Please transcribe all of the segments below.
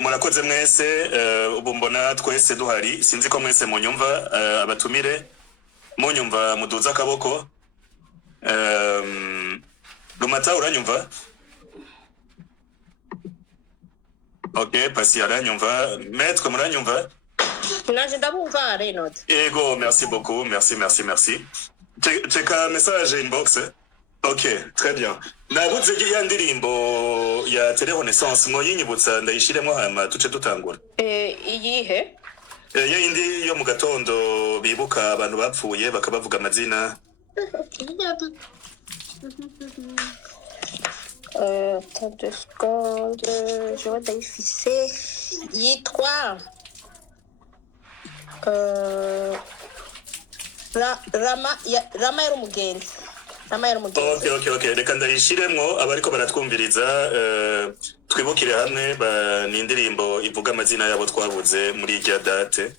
murakoze mwese ubu mbona twese duhari sinzi ko mwese munyumva abatumire munyumva muduza akaboko Rumata uranyumva Ok Pasi aranyumva Maître muranyumva Nanje ndabumva Renaud Ego merci beaucoup merci Cheka message inbox Ok, très bien. Nabuze ya ndirimbo ya Tele Renaissance mwoyinyibutsa ndayishiremo hama tuce tutangura. Iyihe? Ya indi yo mu gatondo bibuka abantu bapfuye bakabavuga amazina. Attends 2 secondes, je vois ndayifise yitwa Rama yari umugenzi. Okay. Reka ndayishiremwo abariko baratwumviriza twibukire hamwe ni indirimbo ivuga amazina yabo twabuze muri irya date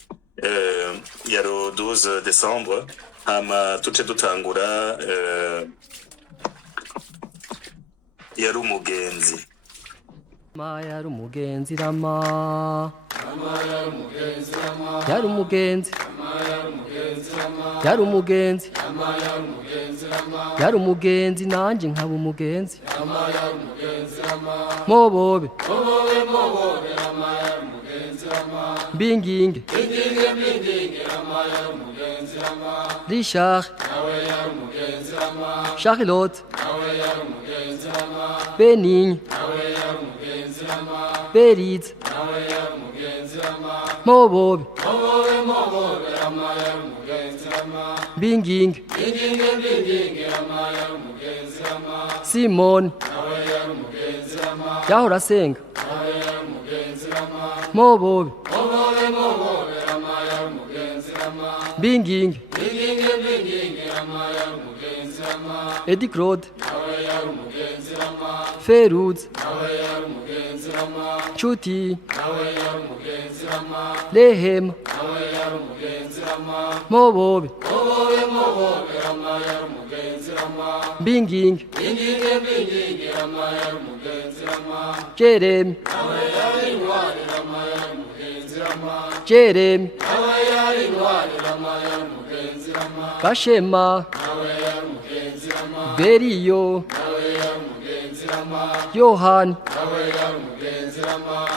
ya 12 décembre hama tuce dutangura yari umugenzi yari umugenzi Rama yari umugenzi yari umugenzi yari umugenzi nanje nkaba umugenzi mobobe binginge Richard Charlotte Benigne Berit mobobe Binging Simon Yahora senga mobobe Binging Eddie Claude Feruz Chuti Lehem mobobe Binging Jeremy Gashema Beriyo Johan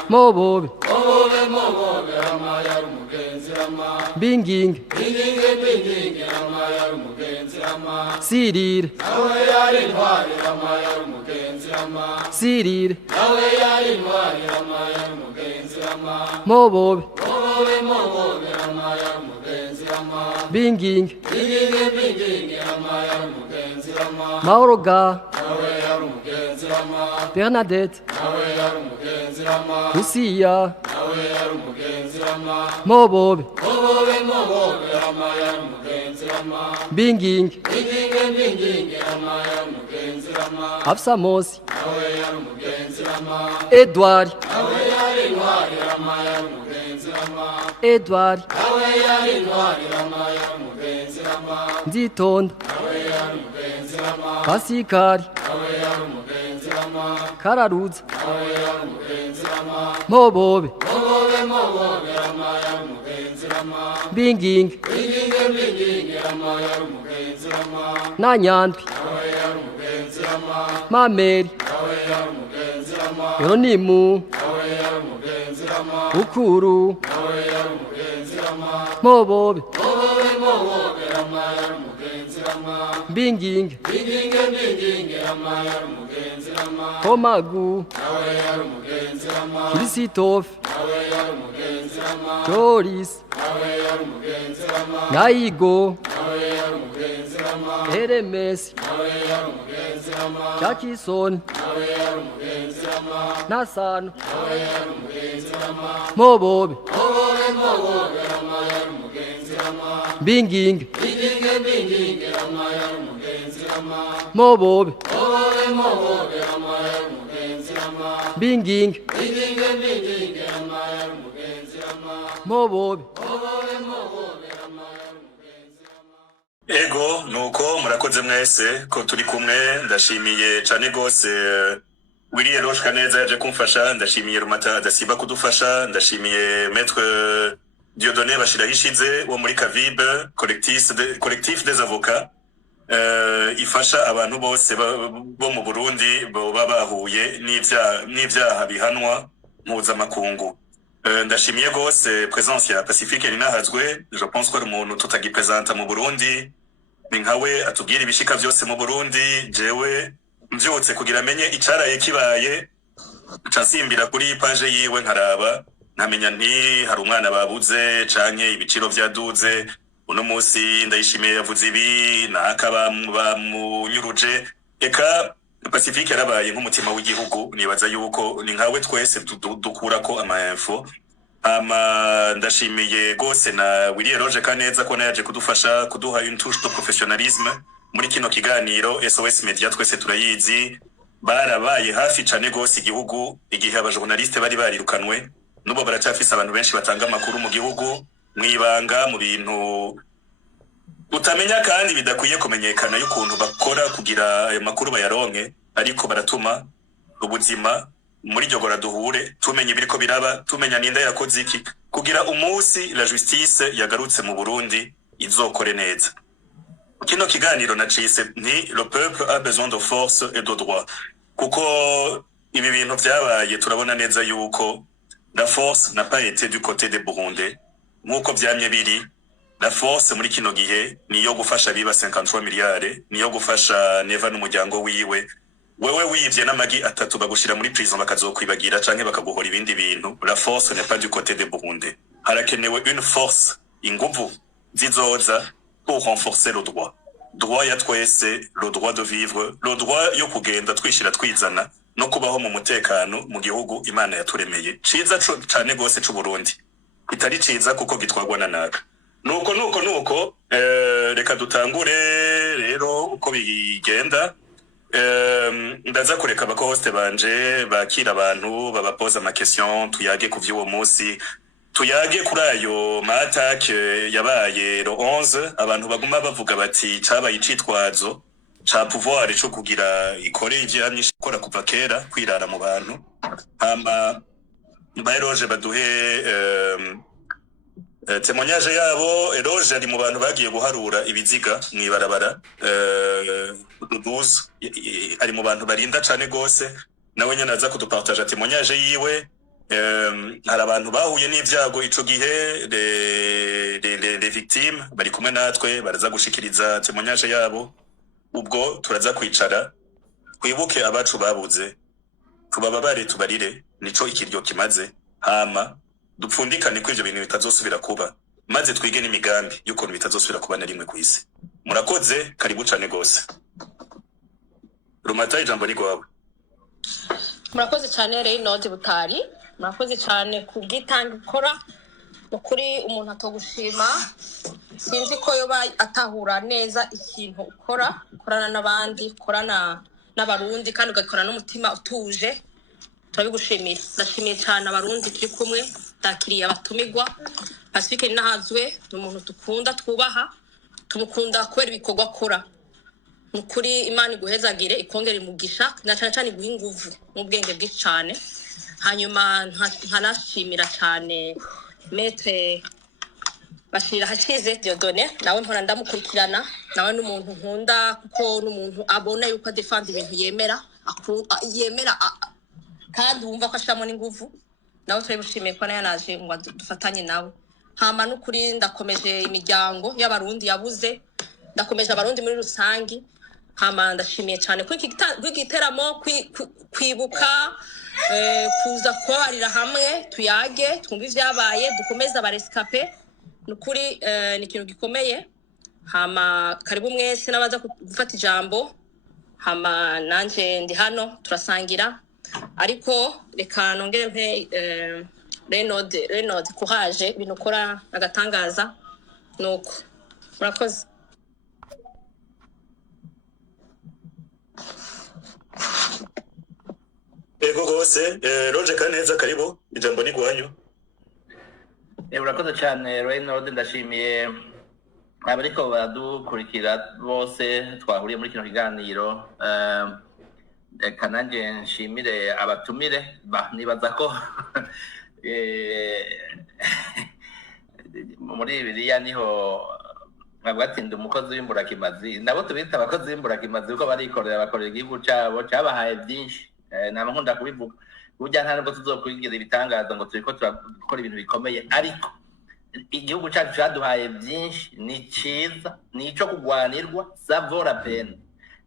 mobobe Binging Cyril mobobe Binging Mauroga Bernadette Lucia mobobe Binging Absamosi Edward Nditonda Pasikari Kararuza mobobe Binging Nanyandwi Mameri Yonimu Ukuru mobobe Binging Komagu Christophe Joris Naigo Hermes Jackson Nasan mobobe Binging mobobe Binging mobobe ego nuko murakoze mwese ko turi kumwe ndashimiye cane gose Willy Eloge Kaneza yaje kumfasha ndashimiye Rumata adasiba kudufasha ndashimiye Maître Dieudonné Bashirahishize wo muri Kavib collectif des avocats ifasha abantu bose bo mu Burundi baba bahuye n'ivyaha bihanwa mpuzamakungu. Ndashimiye gose présence ya Pacifique Ninahazwe, je pense ko ari umuntu tutagipresenta mu Burundi, ni nkawe atubwira ibishika vyose mu Burundi, jewe mvyutse kugira menye icaraye kibaye, nsimbira kuri page yiwe nkaraba, nkamenya nti hari umwana babuze canke ibiciro vyaduze, uno musi Ndayishimiye yavuze ibi, nakaba bamunyuruje, eka Pacifique yarabaye nk'umutima w'igihugu, nibaza yuko ni nkawe twese dukurako ama info. Ndashimiye gose na Willy Eloge Kaneza ko nayaje kudufasha kuduha une touche de professionnalisme muri kino kiganiro. SOS Media twese turayizi, barabaye hafi cane gose igihugu igihe abajournaliste bari barirukanwe, nubo baracafise abantu benshi batanga amakuru mu gihugu mwibanga mu bintu utamenya kandi bidakwiye kumenyekana y'ukuntu bakora kugira ayo makuru bayaronke, ariko baratuma ubuzima muri jogora duhure tumenye biriko biraba, tumenya ninda yakoze iki kugira umusi la justice yagarutse mu Burundi izokore neza. Kino kiganiro nacise nti le peuple a besoin de force et de droit, kuko ibi bintu vyabaye turabona neza yuko la force n'a pas été du côté des Burundais nkuko vyamye biri. La force muri kino gihe niyo gufasha biba 53 miliyari, niyo gufasha Neva n'umuryango wiwe. Wewe wivye n'amagi atatu bagushira muri prison bakazokwibagira canke bakaguhora ibindi bintu. La force n'est pas du côté des Burundais. Harakenewe une force, inguvu zizoza pour renforcer le droit. Droit ya twese, le droit de vivre, le droit yo kugenda twishira twizana no kubaho mu mutekano mu gihugu Imana yaturemeye. Ciza cane gose c'u Burundi. Kitari ciza kuko gitwagwa na naka. Nuko reka dutangure rero uko bigenda. Ndaza kureka abakohoste banje bakira abantu babapoza ama question, tuyage ku vy'uwo musi, tuyage kuri ayo matake yabaye le 11, abantu baguma bavuga bati cabaye icitwazo ca pouvoir cyo kugira ikore ivyamye ikora kuva kera kwirara mu bantu. Eloge baduhe témoignage yabo. Eloge ari mu bantu bagiye guharura ibiziga mwibarabara 12, ari mu bantu barinda cane gose, nawe nyene aza kudupartage témoignage yiwe. Hari abantu bahuye n'ivyago ico gihe, les victimes bari kumwe natwe baraza gushikiriza témoignage yabo. Ubwo turaza kwicara twibuke abacu babuze, tubababare tubarire, nico ikiryo kimaze, hama dupfundikane ko ivyo bintu bitazosubira kuba, maze twige n'imigambi y'ukuntu bitazosubira kuba na rimwe kw'isi. Murakoze, karibu cane gose. Rumata ijambo ni gwawe. Murakoze cyane Reynolds Butari, murakoze cyane kubwitanga ukora. Ukuri umuntu atogushima, sinzi ko yoba atahura neza ikintu ukorana n'abandi, ukorana n'abarundi kandi ugakorana n'umutima utuje. Turabigushimira. Ndashimiye cyane abarundi turi kumwe, takiriye abatumigwa. Pacifique Ninahazwe ni umuntu dukunda twubaha, tumukunda kubera ibikorwa akora. Nukuri Imana iguhezagire ikongera imugisha, na cyane cyane iguha inguvu n'ubwenge bwinshi cyane. Hanyuma nkanashimira cyane Maître Bashirahishize Dieudonné, nawe mpora ndamukurikirana, nawe n'umuntu nkunda kuko n'umuntu abona yuko adefend ibintu yemera kandi wumva ko ashamo n'inguvu. Nawe turabibushimiye ko nayo naje ngo dufatanye nawe. Hama n'ukuri ndakomeje imiryango y'abarundi yabuze, ndakomeje abarundi muri rusangi. Hama ndashimiye cyane ko igiteramo kwibuka kuza kubarira hamwe, tuyage twumva ivyabaye, dukomeza abarescape. Nukuri ni ikintu gikomeye. Hama karibu mwese n'abaza gufata ijambo. Hama nanje ndi hano turasangira, ariko reka nongere mpe Reynolds courage, binukora agatangaza. Nuko murakoze. Ego gose, Eloge Kaneza karibu, ijambo ni gwanyu. Urakoze cyane Reynolds, ndashimiye abariko baradukurikira bose twahuriye muri kino kiganiro reka nanjye nshimire abatumire nibaza ko muri Bibiliya niho batinda umukozi w'imburakimazi nabo tubita abakozi b'imburakimazi kuko barikorera bakorera igihugu cyabo cyabahaye byinshi naba nkunda kubivuga burya nta nubwo tuzokwigira ibitangaza ngo turiko turakora ibintu bikomeye ariko igihugu cyacu cyaduhaye byinshi ni cyiza ni icyo kugwanirwa savora pene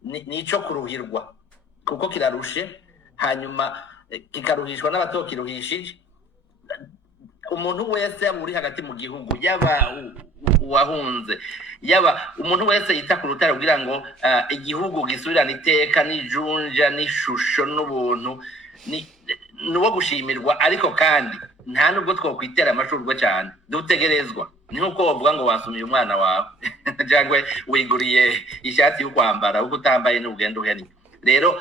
ni icyo kuruhirwa kuko kirarushe hanyuma kikaruhishwa n'abatokiruhishije umuntu wese yaba uri hagati mu gihugu yaba uwahunze yaba umuntu wese yita ku rutare kugira ngo igihugu gisubirane iteka n'ijunja n'ishusho n'ubuntu nuwo gushimirwa ariko kandi nta nubwo twokwitera amashurwe cyane dutegerezwa ni nkuko bavuga ngo wasumiye umwana wawe cyangwa wiguriye ishati yo kwambara uko utambaye n'ugenda uheni rero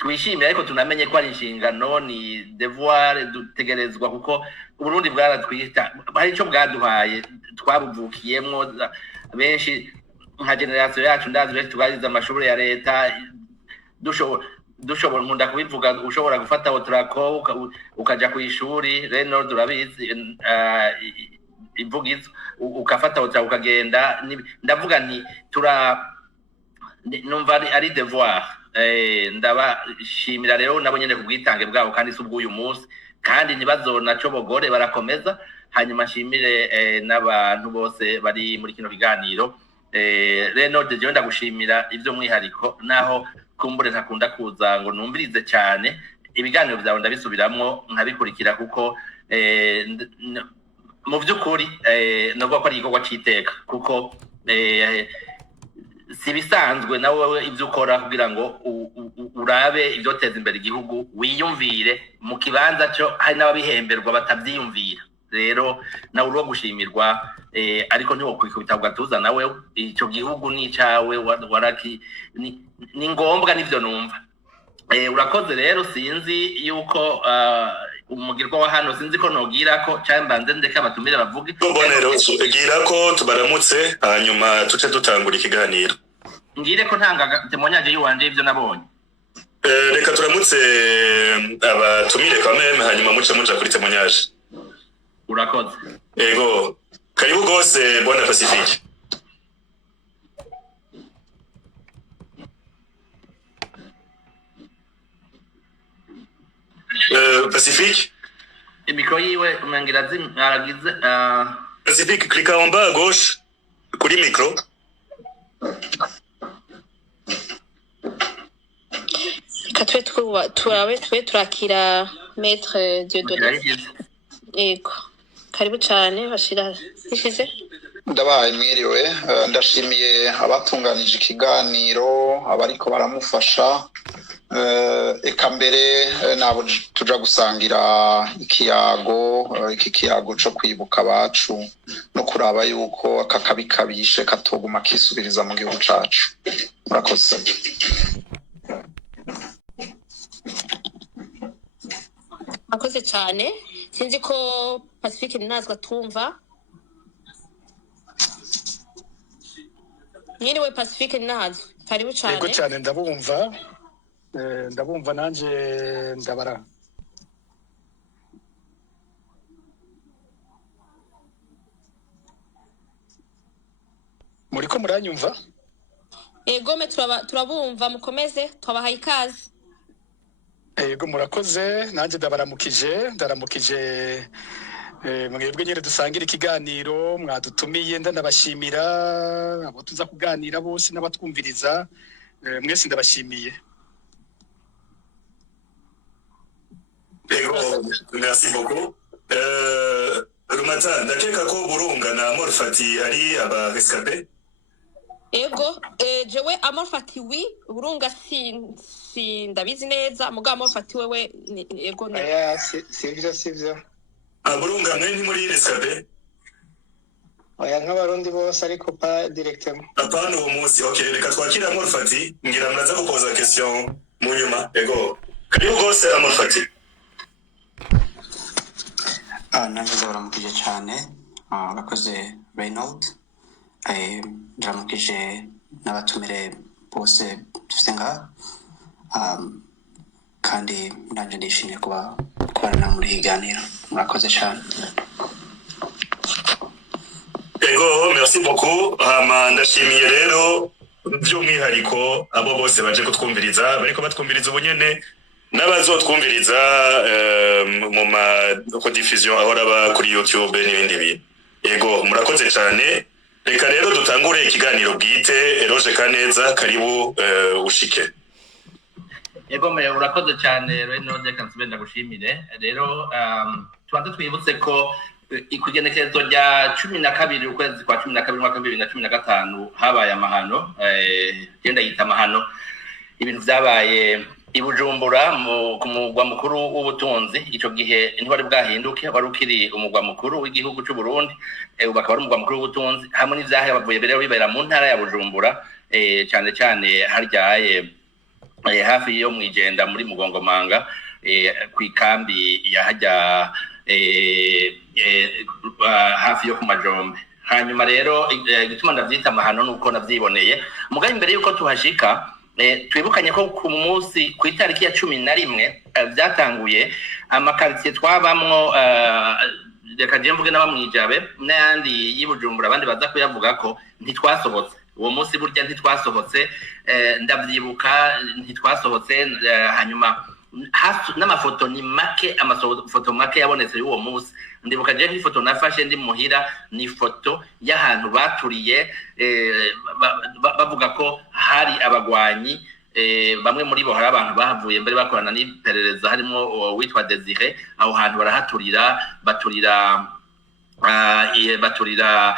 twishimira ariko tunamenye ko ari inshingano ni devoir dutegerezwa kuko Burundi bwaratwita hari icyo bwaduhaye twabuvukiyemo benshi nka generation yacu ndazi benshi twagize amashuri ya leta dushobora nkunda kubivuga ushobora gufata otrako ukaja ku ishuri reno durabizi ivugizo ukafata otrako ukagenda ndavuga nti numva ari devoir ndabashimira rero nabo nyene kubwitange bwabo kandi subwuyu munsi kandi ntibazona cyo bogore barakomeza hanyuma nshimire n'abantu bose bari muri kino kiganiro reno jewe ndagushimira ibyo mwihariko naho kumbure ntakunda kuza ngo numvirize cyane ibiganiro byawe ndabisubiramwo nkabikurikira kuko mu by'ukuri navuga ko ari igikorwa cy'iteka kuko si bisanzwe nawe wowe ibyo ukora kugira ngo urabe ibyoteza imbere igihugu wiyumvire mu kibanza cyo hari n'ababihemberwa batabyiyumvira rero nawe uri wo gushimirwa ariko ntiwokwikubita ugatuza nawe icyo gihugu ni icyawe ni ngombwa n'ibyo numva urakoze rero sinzi yuko umugirwa wa hano sinzi ko nogira ko cyangwa mbanze ndeka abatumire bavuge rero gira ko tubaramutse hanyuma tuce dutangura ikiganiro ngire ko ntanga temonyaje yiwanje ivyo nabonye reka turamutse abatumire kwa meme hanyuma muce muca kuri temonyaje urakoze ego karibu gose bwana Pacifique Pacifique micro yiwe umengira aragize Pacifique cliquez en bas à gauche kuri micro twe turakira maître Dieudonné ego karibu cyane bashira ishize ndabahaye mwiriwe ndashimiye abatunganije ikiganiro abariko baramufasha eka mbere nabo tuja gusangira iki kiyago cyo kwibuka abacu no kuraba yuko akakabikabishe katoguma kisubiriza mu gihugu cacu murakoze akoze cyane sinzi ko Pacifique ninazwa tumva nyiriwe Pacifique ninazwa karibu cyane yego cyane ndabumva nanje ndabara muriko muranyumva ego me turabumva mukomeze twabahaye ikaze yego murakoze nanje ndaramukije mwebwe nyine dusangira ikiganiro mwadutumiye ndanabashimira abo tuza kuganira bose n'abatwumviriza mwese ndabashimiye merci beaucoup Rumata ndakeka ko Burunga na Morfati ari aba rescapé ego jewe Amorfati wi Burunga si ndabizi neza muga Amorfati wewe ego ne sivyo Burunga mwe muri rescapé oya nk'abarundi bose ariko pa directement apana uwo munsi okay reka twakira Amorfati ngira muraza gupoza question mu nyuma ego karibu gose Amorfati nanjye ndabaramukije cyane abakoze Reynold ndaramukije n'abatumire bose dufite ngaha kandi nanjye ndishimiye kubana muri higaniro murakoze cyane. Ego merci beaucoup ndashimiye rero by'umwihariko abo bose baje kutwumviriza bariko batwumviriza ubunyene n'abazotwumviriza mu ma diffusion ahora ba kuri YouTube n'ibindi bintu. Ego murakoze cyane, reka rero dutangure ikiganiro bwite. Eroje Kaneza, karibu ushike. Ego urakoze cyane rero reka nsubira gushimire rero tubanze twibutse ko ikugenekerezo rya 12 ukwezi kwa 12 mwaka 2015 habaye amahano genda yita amahano ibintu byabaye i Bujumbura ku mugwa mukuru w'ubutunzi. Ico gihe ntwari bwahinduke wari ukiri umugwa mukuru w'igihugu cy'u Burundi bakaba ari umugwa mukuru w'ubutunzi hamwe n'ivyahe bavuye rero bibera mu ntara ya Bujumbura cyane cyane haryaye hafi yo mwijenda muri Mugongomanga kwikambi yahajya hafi yo ku Majombe. Hanyuma rero gituma ndavyita amahano nuko navyiboneye mugaye imbere yuko tuhashika twibukanye ko ku munsi ku itariki ya 11 byatanguye amakaritiye twabamwo reka je mvuge n'abamwijabe n'ayandi y'Ibujumbura abandi baza kuyavuga ko ntitwasohotse uwo munsi burya ntitwasohotse ndavyibuka ntitwasohotse hanyuma n'amafoto ni make amafoto make yabonetse y'uwo munsi. Ndibuka je nk'ifoto nafashe ndi muhira ni foto y'ahantu baturiye bavuga ko hari abagwanyi bamwe muri bo hari abantu bahavuye mbere bakorana n'iperereza harimo witwa Desire. Aho hantu barahaturira baturira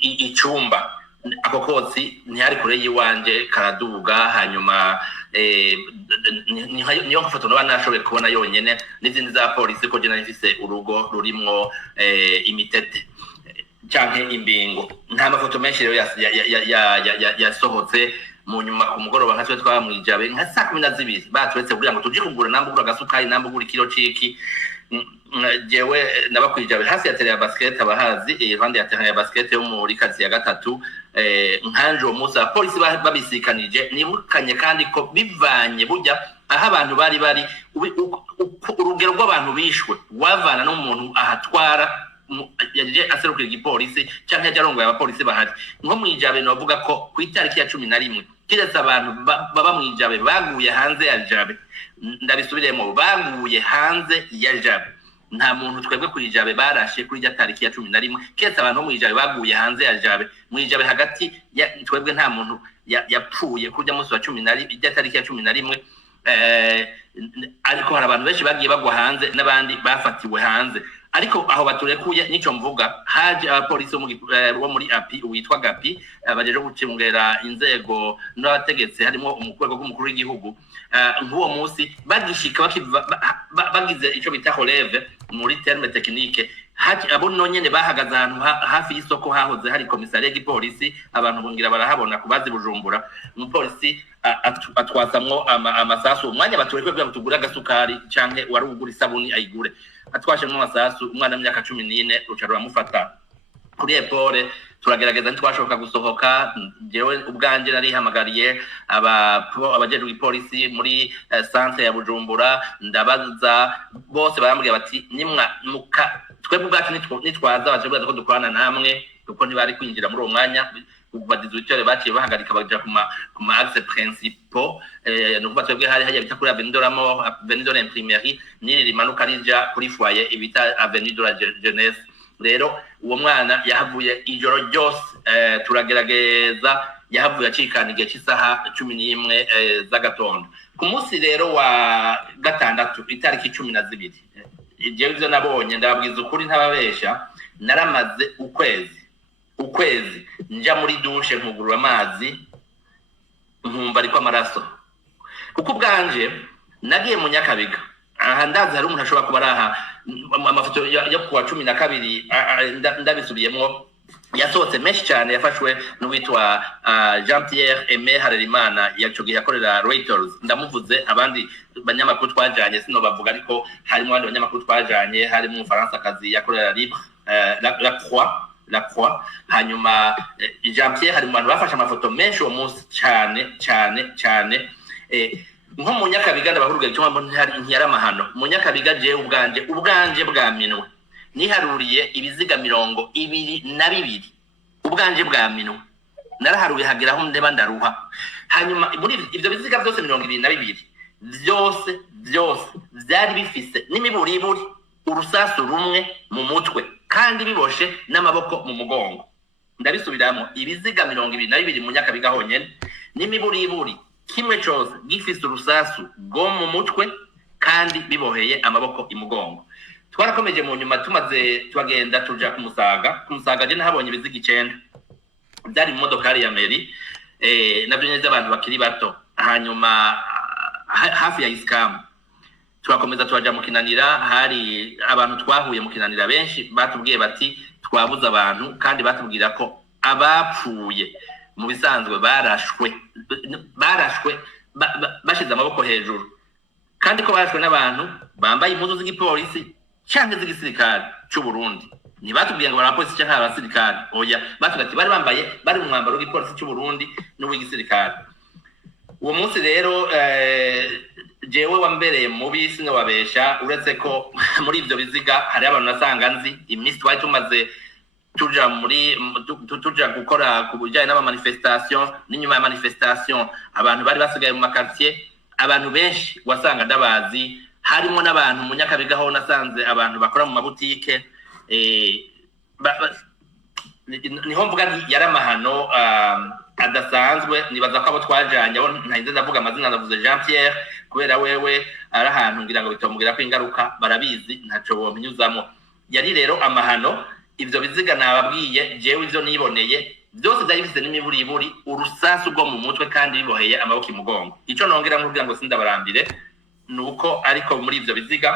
icumba ako kotsi ntihari kure yiwanje karaduga hanyuma niyo foto no banashoboye kubona yonyene n'izindi za polisi ko jena ifise urugo rurimwo imitete canke imbingo. Nta mafoto menshi rero yasohotse mu nyuma ku mugoroba nka twe twamwijabe nka 12 baturetse kugira ngo tuje kugura nambugura gasukari nambugura kilo ciki jewe nabakwijabe hasi ya terrain ya basket abahazi iruhande ya terrain ya basket yo muri kazi ya gatatu nkanje uwo munsi polisi babisikanije nibukanye kandi ko bivanye burya aho abantu bari urugero rw'abantu bishwe wavana n'umuntu ahatwara yaje aserukira igipolisi cyangwa yarongoye abapolisi bahari nko mwijabe novuga ko ku itariki ya 11 kiretse abantu baba mwijabe baguye hanze ya Jabe. Ndabisubiremo baguye hanze ya Jabe. Nta muntu twebwe kuri Jabe barashe kuri ya tariki ya 11 kiretse abantu mwijabe baguye hanze ya Jabe. Mwijabe hagati ya twebwe nta muntu yapfuye kujya munsi wa 11 ya tariki ya 11 ariko hari abantu benshi bagiye bagwa hanze n'abandi bafatiwe hanze. Ariko aho baturekuye nico mvuga haje abapolisi bo muri API witwa Gapi bajeje gucungera inzego n'abategetse harimo umukwego w'umukuru w'igihugu nk'uwo munsi bagishika bagize ico bita relève muri terme technique haje abo nonyene bahagaze ahantu hafi y'isoko hahoze hari komisariya y'igipolisi abantu bungira barahabona kubazi Bujumbura umupolisi atwasamwo amasasu umwanya baturekwe kugira ngo tugura gasukari canke wari ugura isabuni ayigure atwashe mu masasu umwana w'imyaka 14 rucarura mufata kuri epole turagerageza ntitwashoka gusohoka jewe ubwanje nari hamagariye abajeje ipolisi muri centre ya Bujumbura ndabaza bose barambwiye bati nimwa muka twebwe ubwacu nitwaza baje ko dukorana namwe kuko ntibari kwinjira muri uwo mwanya ubadizutore baciye bahagarika baja kuma axe principaux nukuba twebwe hari hajya bita kuri avenue de la mort avenue de l'imprimerie niri rimanuka rija kuri foyer ibita avenue de la jeunesse. Rero uwo mwana yahavuye ijoro ryose turagerageza yahavuye acikanigiye cy'isaha 11 z'agatondo ku munsi rero wa gatandatu itariki 12 jewe ivyo nabonye ndababwiza ukuri ntababesha naramaze ukwezi nja muri douche nkugurura amazi nkumva ariko amaraso kuko bwanje nagiye mu Nyakabiga aha ndazi hari umuntu ashobora kuba araha amafoto yo kuwa 12 ndabisubiyemo yasohotse menshi cyane yafashwe n'uwitwa Jean Pierre Aimé Harerimana yaco yakorera Reuters. Ndamuvuze abandi banyamakuru twajanye sino bavuga ariko harimo abandi banyamakuru twajanye harimo Faransa kazi yakorera Libre la Croix la croix hanyuma Jean Pierre hari mu bantu bafashe amafoto menshi uwo munsi cyane nko mu Nyakabiga ndabahuruga cyo ntiyari amahano mu Nyakabiga je ubwanje bwa minwe niharuriye ibiziga 22 ubwanje bwa minwe naraharuye hageraho ndeba ndaruha hanyuma muri ivyo biziga byose 22 byose byari bifise n'imiburiburi urusasu rumwe mu mutwe kandi biboshe n'amaboko mu mugongo ndabisubiramo ibiziga 22 mu Nyakabiga honyene n'imiburiburi kimwe cyose gifise urusasu go mu mutwe kandi biboheye amaboko imugongo twarakomeje mu nyuma twagenda tuja kumusaga je nahabonye ibiziga 9 byari mu modokari ya meri nabyo neza abantu bakiri bato hanyuma hafi ya Iskam twakomeza tuwaja mu Kinanira hari abantu twahuye mu Kinanira benshi batubwiye bati twabuza abantu kandi batubwira ko abapfuye mu bisanzwe barashwe bashize amaboko hejuru kandi ko barashwe n'abantu bambaye impuzu z'igipolisi cyangwa z'igisirikare cy'u Burundi ntibatubwiye ngo barapolisi cyangwa abasirikare oya batubwiye bari mu mwambaro w'igipolisi cy'u Burundi n'uw'igisirikare uwo munsi rero jewe wambereye mubi sinowabesha uretse ko muri ivyo biziga hari abantu nasanga nzi imisi twari tumaze tuja gukora ku bijyanye n'amamanifestation n'inyuma ya manifestation abantu bari basigaye mu makartier abantu benshi wasanga ndabazi harimo n'abantu mu Nyakabiga ho nasanze abantu bakora mu mabutike niho mvuga yari amahano adasanzwe nibaza ko abo twajanye abo ntahinze ndavuga amazina ndavuze Jean Pierre kubera wewe ari ahantu ngira ngo bitomubwira ko ingaruka barabizi ntaco bominyuzamo yari rero amahano ivyo biziga nababwiye jewe ivyo niboneye byose byari bifite n'imiburiburi urusasu rwo mu mutwe kandi biboheye amaboko imugongo ico nongera nkubwira ngo sindabarambire nuko ariko muri ivyo biziga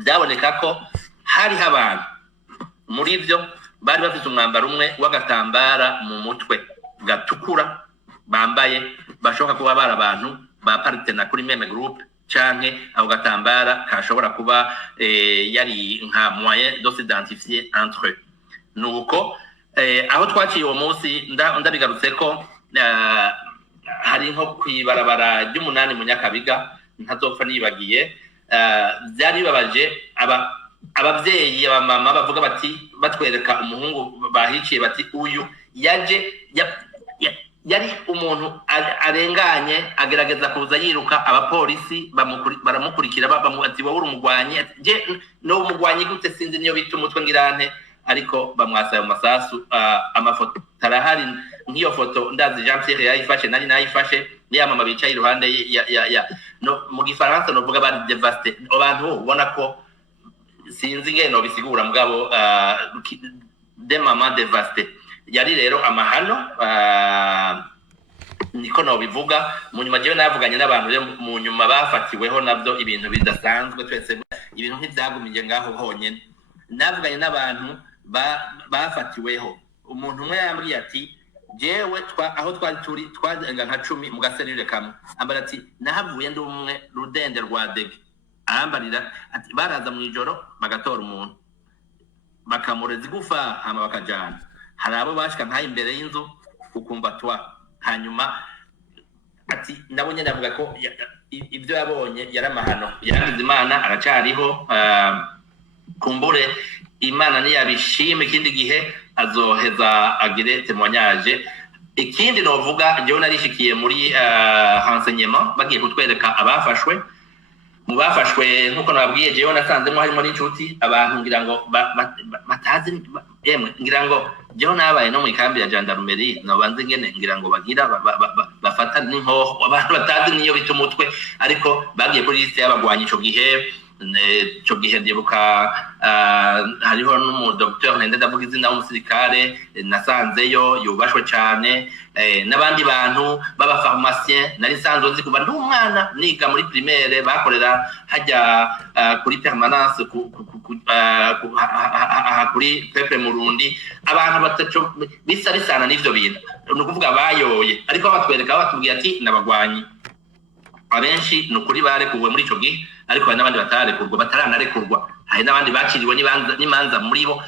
byaboneka ko hari abantu muri ivyo bari bafite umwambaro umwe w'agatambara mu mutwe gatukura bambaye bashoboka kuba bari abantu ba partena kuri meme group canke aho gatambara kashobora kuba yari nka moyen de s'identifier entre eux nuko aho twaciye uwo munsi ndabigarutse ko hari nko kwibarabara ry'umunani mu Nyakabiga ntazopfa nibagiye byari bibabaje abavyeyi abamama bavuga bati batwereka umuhungu bahiciye bati uyu yari umuntu arenganye agerageza kuza yiruka abapolisi baramukurikira ati wowe uri umugwanyi je no umugwanyi gute sinzi niyo bita umutwe ngirante ariko bamwasaye mu masasu amafoto tarahari nk'iyo foto ndazi Jean Pierre yayifashe nari nayifashe niya mama bicaye iruhande no mu gifaransa no vuga bari devasté abantu ubona ko sinzi ngeno bisigura mugabo de mama devasté yari rero amahano niko no bivuga mu nyuma jewe navuganye n'abantu mu nyuma bafatiweho nabyo ibintu bidasanzwe twese ibintu nk'ibyagumije ngaho honyene navuganye n'abantu bafatiweho umuntu umwe yambwiye ati jewe aho twari turi twazenga nka 10 mu gaserire kamwe ambara ati nahavuye ndi umwe rudende rwa dege arambarira ati baraza mu ijoro bagatora umuntu bakamureza igufa hama bakajana hari abo bashika ntaye imbere y'inzu ukumva twa hanyuma ati nabonye ndavuga ko ibyo yabonye yaramahano yarangiza Imana aracariho kumbure Imana niyabishime ikindi gihe azoheza agire témoignage ikindi novuga jewe narishikiye muri renseignement bagiye kutwereka abafashwe mu bafashwe nkuko nababwiye jewe nasanzemo harimo n'inshuti abantu ngira ngo batazi yemwe ngira ngo jewe nabaye no mu ikambi ya gendarmerie no banze ngene ngira ngo bagira bafata n'inkoho abantu batazi niyo bita umutwe ariko bagiye kuri liste y'abagwanyi ico gihe ndibuka hariho n'umudokteur nende ndavuga izina w'umusirikare nasanzeyo yubashwe cyane n'abandi bantu b'abapharmacien nari sanzwe nzi kuba ndi umwana niga muri primaire bakorera hajya kuri permanence kuri pepe Murundi abantu bataco bisa bisana n'ivyo bintu no kuvuga bayoye ariko batwereka batubwiye ati nabagwanyi abenshi nukuri barekuwe muri ico gihe ariko n'abandi batarekurwa bataranarekurwa hari n'abandi bakiriwe n'imanza muri bo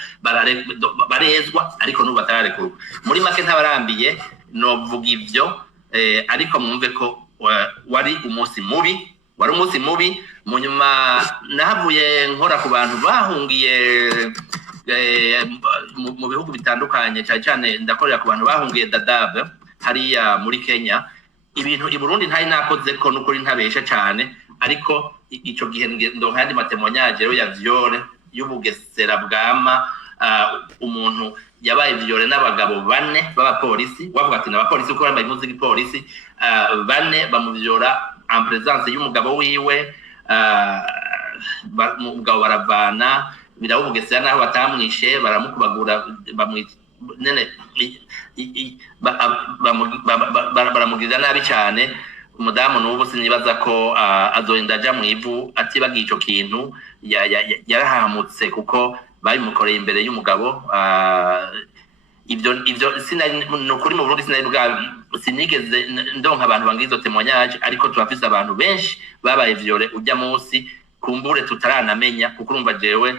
barezwa ariko n'ubu batararekurwa. Muri make ntabarambiye novuga ivyo ariko mwumve ko wari umunsi mubi mu nyuma nahavuye nkora ku bantu bahungiye mu bihugu bitandukanye cyane ndakorera ku bantu bahungiye Dadaab hariya muri Kenya. Ibintu i Burundi ntari nakoze ko n'ukuri ntabesha cyane, ariko ico gihe ndonka yandi matemoignage ya viole y'ubugesera bwama umuntu yabaye viole n'abagabo 4 b'abapolisi, wavuga ati n'abapolisi uko bambaye impuzu z'igipolisi 4 bamuvyora en présence y'umugabo wiwe, umugabo baravana biraho ubugesera naho batamwishe baramukubagura nene baramugirira nabi cyane. Umudamu n'ubu sinibaza ko azorinda aja mu ivu atibagiye ico kintu, yarahamutse kuko babimukoreye imbere y'umugabo. Ivyo sinari nukuri mu Burundi sinigeze ndonka abantu bangizo témoignage, ariko turafise abantu benshi babaye viole ujya munsi kumbure tutaranamenya, kuko urumva jewe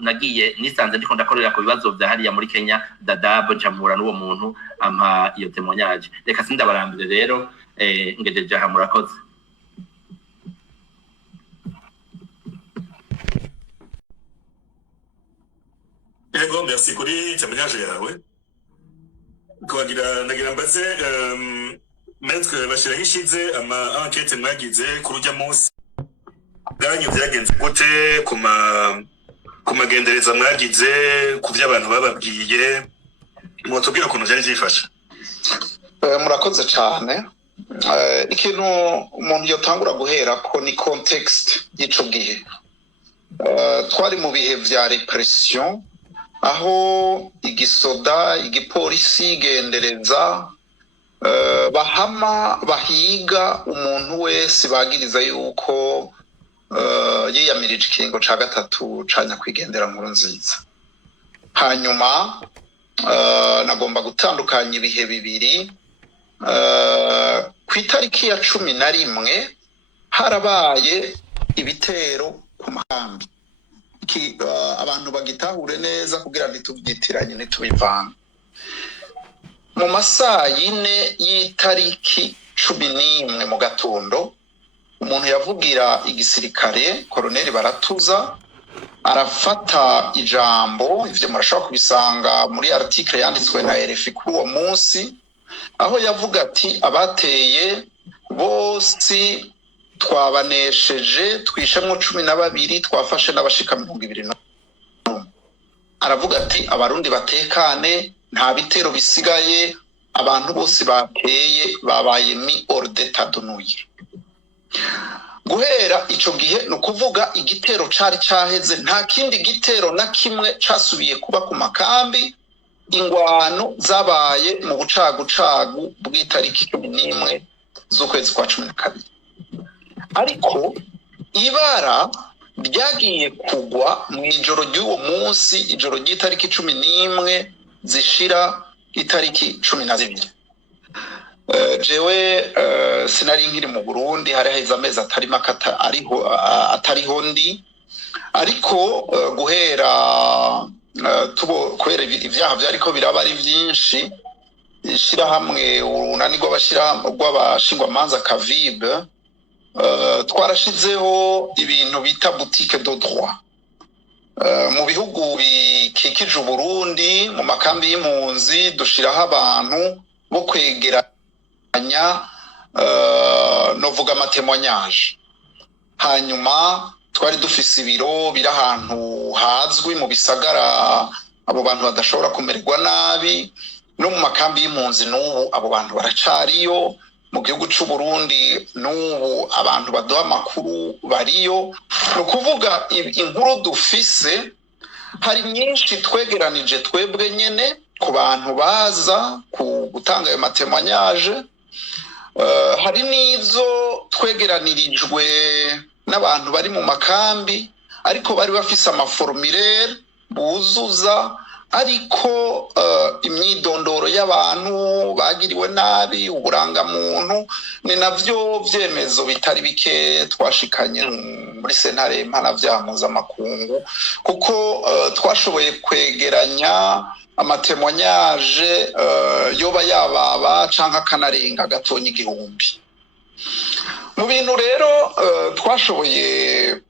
nagiye nisanze ndiko ndakorera ku bibazo vya hariya muri Kenya Dadaab ncamura n'uwo muntu ampa iyo témoignage. Reka sindabarambire rero ngejeje aha, murakoze. Yego, merci kuri témoignage yawe. Nagira mbaze Maître Bashiraho ishize ama enquête mwagize kuri ujya munsi ganyu byagenze gute ku magendereza mwagize ku by'abantu bababwiye, mutubwira ukuntu byari byifashe. Murakoze cyane. Ikintu umuntu yotangura guhera ko ni context y'ico gihe. Twari mu bihe vya repression aho igisoda, igipolisi, igendereza bahama bahiga umuntu wese bagiriza yuko yiyamirije ikiringo ca gatatu ca nyakwigendera Nkurunziza. Hanyuma nagomba gutandukanya ibihe bibiri. Ku itariki ya 11 harabaye ibitero ku makambi. Abantu bagitahure neza kugira ntitubyitiranye ntitubivanga. Mu masaha 4 y'itariki 11 mu gatondo, umuntu yavugira igisirikare Colonel Baratuza arafata ijambo, ivyo murashaka kubisanga muri article yanditswe na RFI kuri uwo munsi, aho yavuga ati abateye bose twabanesheje, twishemwo 12, twafashe n'abashika 20. Aravuga ati abarundi batekane, nta bitero bisigaye, abantu bose bateye babaye mi ordre tadunuye. Guhera ico gihe no kuvuga igitero cari caheze, nta kindi gitero na kimwe casubiye kuba ku makambi. Ingwano zabaye mu bucagucagu bw'itariki 11 z'ukwezi kwa 12. Ariko ibara ryagiye kugwa mu ijoro ry'uwo munsi, ijoro ry'itariki 11 zishira itariki 12. Jewe sinari nkiri mu Burundi, hari haheze amezi atari makata atariho ndi, ariko guhera kubera ivyaha vyariko biraba ari vyinshi, ishirahamwe urunani rw'abashingwamanza Kavib twarashizeho ibintu bita boutique de droit mu bihugu bikikije Burundi. Mu makambi y'impunzi dushiraho abantu bo kwegeranya novuga amatémoignage. Hanyuma twari dufise ibiro biri ahantu hazwi mu bisagara abo bantu badashobora kumererwa nabi. No mu makambi y'impunzi n'ubu abo bantu baracariyo. Mu gihugu c'u Burundi n'ubu abantu baduha amakuru bariyo. No kuvuga inkuru dufise hari nyinshi twegeranije twebwe nyene ku bantu baza gutanga ayo matemoignage. Hari n'izo twegeranirijwe n'abantu bari mu makambi ariko bari bafise amaformulaire buzuza ariko imyidondoro y'abantu bagiriwe nabi uburangamuntu ni navyo vyemezo bitari bike twashikanye muri sentare mpanavyaha mpuzamakungu kuko twashoboye kwegeranya amatemonyage yoba yababa canke akanarenga gatonya igihumbi. Mu bintu rero twashoboye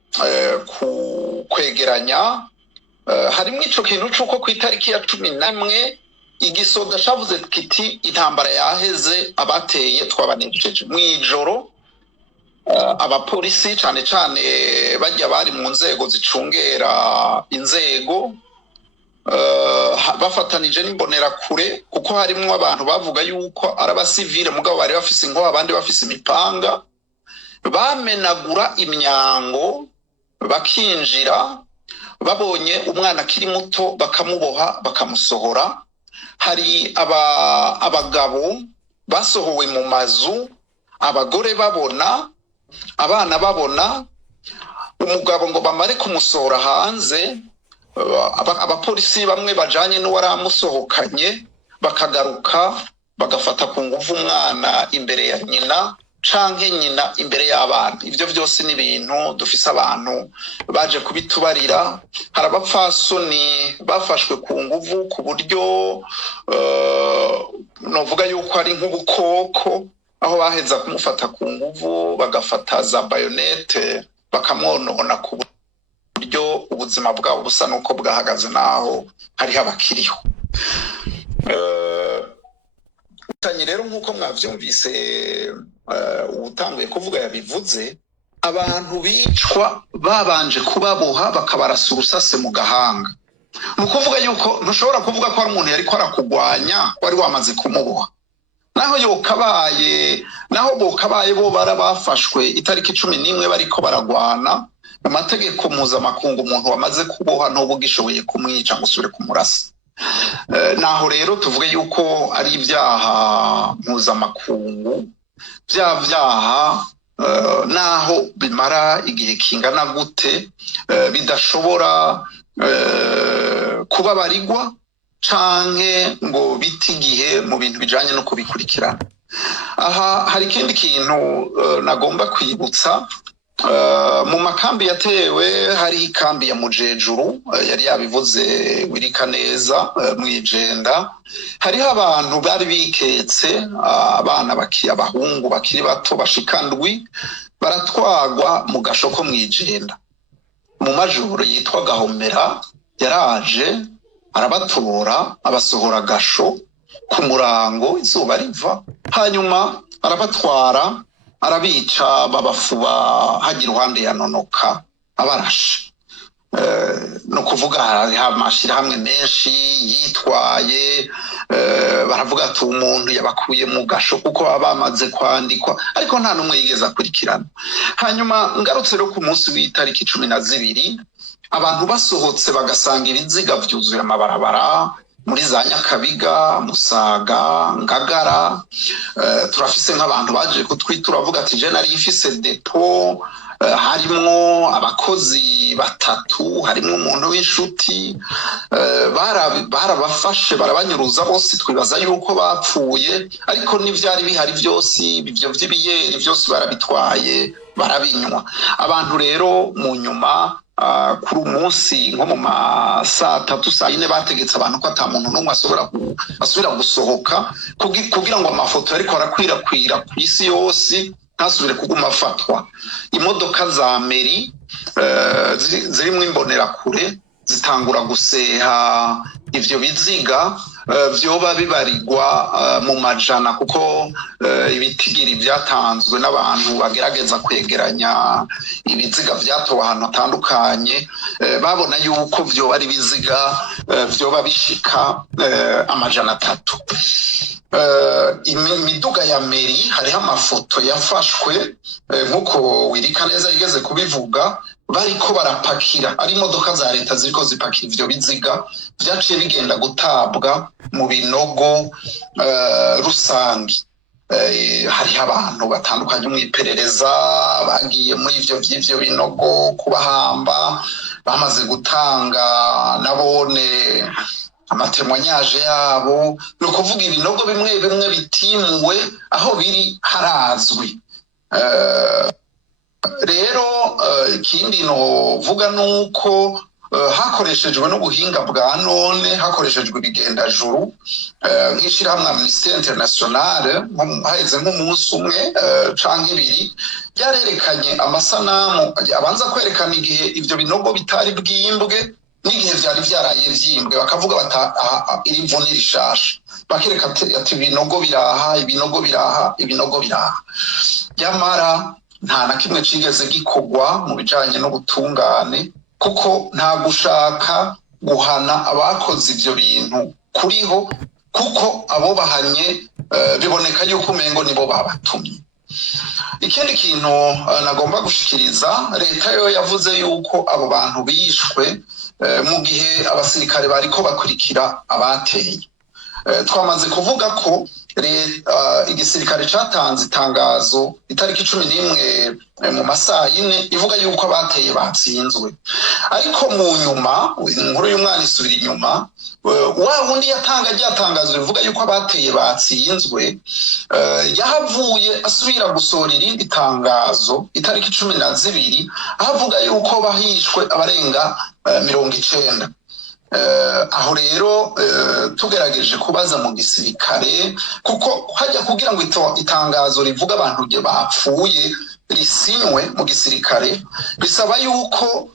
kwegeranya harimo ico kintu c'uko ku itariki ya 11 igisoda cavuze kiti intambara yaheze abateye twabanejeje mw'ijoro. Abapolisi cane cane bajya bari mu nzego zicungera inzego bafatanije n'imbonera kure kuko harimo abantu bavuga yuko ari abasivile mugabo bari bafise inkoho abandi bafise imipanga, bamenagura imyango bakinjira, babonye umwana akiri muto bakamuboha bakamusohora. Hari abagabo basohowe mu mazu, abagore babona, abana babona, umugabo ngo bamare kumusohora hanze, abapolisi bamwe bajanye n'uwaramusohokanye bakagaruka bagafata ku nguvu umwana imbere ya nyina canke nyina imbere y'abana. Ivyo vyose ni ibintu dufise abantu baje kubitubarira. Hari abapfasoni bafashwe ku nguvu ku buryo novuga yuko ari nk'ubukoko, aho baheza kumufata ku nguvu bagafata za bayonete bakamwonona ku buryo ubuzima bwabo busa nuko bwahagaze naho hariho abakiriho. Tanye rero nk'uko mwavyumvise ubutanguye kuvuga yabivuze, abantu bicwa babanje kubaboha bakabarasa urusase mu gahanga. Ni ukuvuga yuko ntushobora kuvuga ko ari umuntu yariko arakugwanya wari wamaze kumuboha. Naho bokabaye bo barabafashwe itariki 11 bariko baragwana, mu mategeko mpuzamakungu umuntu wamaze kuboha ntuba ugishoboye kumwica ngo usubire kumurasa. Naho rero tuvuge yuko ari ibyaha mpuzamakungu, vyaha naho bimara igihe kingana gute bidashobora kuba barigwa canke ngo biti igihe mu bintu bijanye no kubikurikirana. Aha hari ikindi kintu nagomba kwibutsa. Mu makambi yatewe hari ikambi ya Mujejuru, yari yabivuze wirika neza mwijenda. Hariho abantu bari biketse, abana abahungu bakiri bato bashikandwi baratwagwa mu gashoko mwijenda. Mu majoro yitwa Gahomera yaraje arabatora abasohora gasho ku murango izuba riva, hanyuma arabatwara arabica babafuba hagira iruhande yanonoka abarashe. No kuvuga hariho amashirahamwe menshi yitwaye, baravuga ati umuntu yabakuye mu gasho kuko baba bamaze kwandikwa, ariko nta n'umwe yigeze akurikirana. Hanyuma ngarutse rero ku munsi w'itariki 12 abantu basohotse bagasanga ibiziga vyuzuye amabarabara muri za Nyakabiga, Musaga, Ngagara. Turafise nk'abantu baje kutwitura bavuga ati je nari ifise depo, harimwo abakozi batatu, harimwo umuntu w'inshuti, barabafashe barabanyuruza bose, twibaza yuko bapfuye, ariko n'ivyari bihari vyose ibyo vy'ibiyeri vyose barabitwaye barabinywa. Abantu rero mu nyuma kuri umunsi nko mu masaa 3-4 bategetse abantu ko ata muntu n'umwe asubira gusohoka kugira ngo amafoto ariko arakwirakwira ku isi yose ntasubire kuguma afatwa. Imodoka za meri zirimo imbonerakure zitangura guseha ivyo biziga, vyoba bibarigwa mu majana kuko ibitigiri vyatanzwe n'abantu bagerageza kwegeranya ibiziga vyatowe ahantu hatandukanye. Babona yuko vyoba ari ibiziga vyoba bishika amajana 3. Imiduga ya meri hariho amafoto yafashwe nkuko wirika neza yigeze kubivuga, bariko barapakira, ari imodoka za leta ziriko zipakira ivyo biziga vyaciye bigenda gutabwa mu binogo rusangi. Hariho abantu batandukanye mu iperereza bagiye muri ivyo binogo kubahamba, bamaze gutanga nabone amatemwanyaje yabo no kuvuga ibinogo bimwe bimwe bitimuwe aho biri harazwi. Rero ikindi no vuga nuko hakoreshejwe n'ubuhinga bwa none, hakoreshejwe ibigendajuru nk'ishirahamwe Amnesty International haheze nk'umunsi umwe canke ibiri byarerekanye amasanamu abanza kwerekana igihe ivyo binogo bitari bwimbwe n'igihe vyari vyaraye vyimbwe, bakavuga bata iri mvu nirishasha, bakereka ati ibinogo biraha ibinogo biraha ibinogo biraha. Yamara nta na kimwe cigeze gikorwa mu bijanye n'ubutungane, kuko nta gushaka guhana abakoze ivyo bintu kuriho, kuko abo bahanye biboneka yuko umengo nibo babatumye. Ikindi kintu nagomba gushikiriza, leta yo yavuze yuko abo bantu bishwe mu gihe abasirikare bariko bakurikira abateye. Twamaze kuvuga ko igisirikare catanze itangazo itariki 11 mu masaha 4 ivuga yuko abateye batsinzwe, ariko mu nyuma inkuru y'umwana isubira inyuma, wa wundi yatanga ryatangazo rivuga yuko abateye batsinzwe yahavuye asubira gusohora irindi tangazo itariki 12 ahavuga yuko bahishwe abarenga 90. Aho rero tugerageje kubaza mu gisirikare, kuko hajya kugira ngo itangazo rivuga abantu bapfuye risinywe mu gisirikare bisaba yuko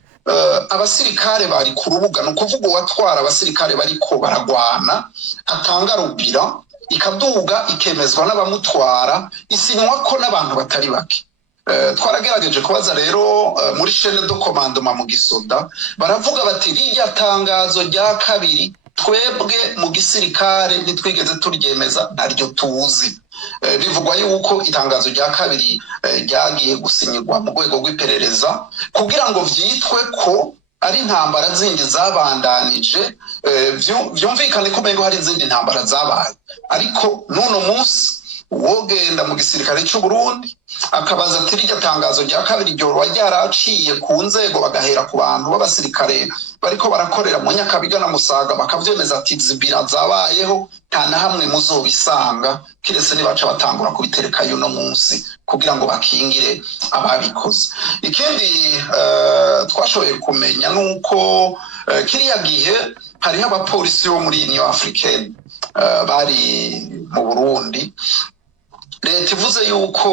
abasirikare bari ku rubuga, no kuvuga uwatwara abasirikare bariko baragwana atanga rubira ikaduga ikemezwa n'abamutwara, isinywa ko n'abantu batari bake. Twaragerageje kubaza rero muri chaîne de commandement mu gisoda, baravuga bati rirya tangazo rya kabiri twebwe mu gisirikare ntitwigeze turyemeza, naryo tuzi. Bivugwa yuko itangazo rya kabiri ryagiye gusinyirwa mu rwego rw'iperereza kugira ngo vyitwe ko ari intambara zindi zabandanije, vyumvikane ko mengo hari izindi ntambara zabaye. Ariko nuno munsi wogenda mu gisirikare cy'u Burundi akabaza ati rirya tangazo rya kabiri ryo ryaraciye ku nzego, bagahera ku bantu b'abasirikare bariko barakorera mu Nyakabiga na Musaga, bakavyemeza ati zibira zabayeho, nta na hamwe muzobisanga kiretse nibaca batangura kubitereka yuno munsi kugira ngo bakingire ababikoze. Ikindi twashoboye kumenya nuko kiriya gihe hariho abapolisi bo muri Union Africaine bari mu Burundi. Leta ivuze yuko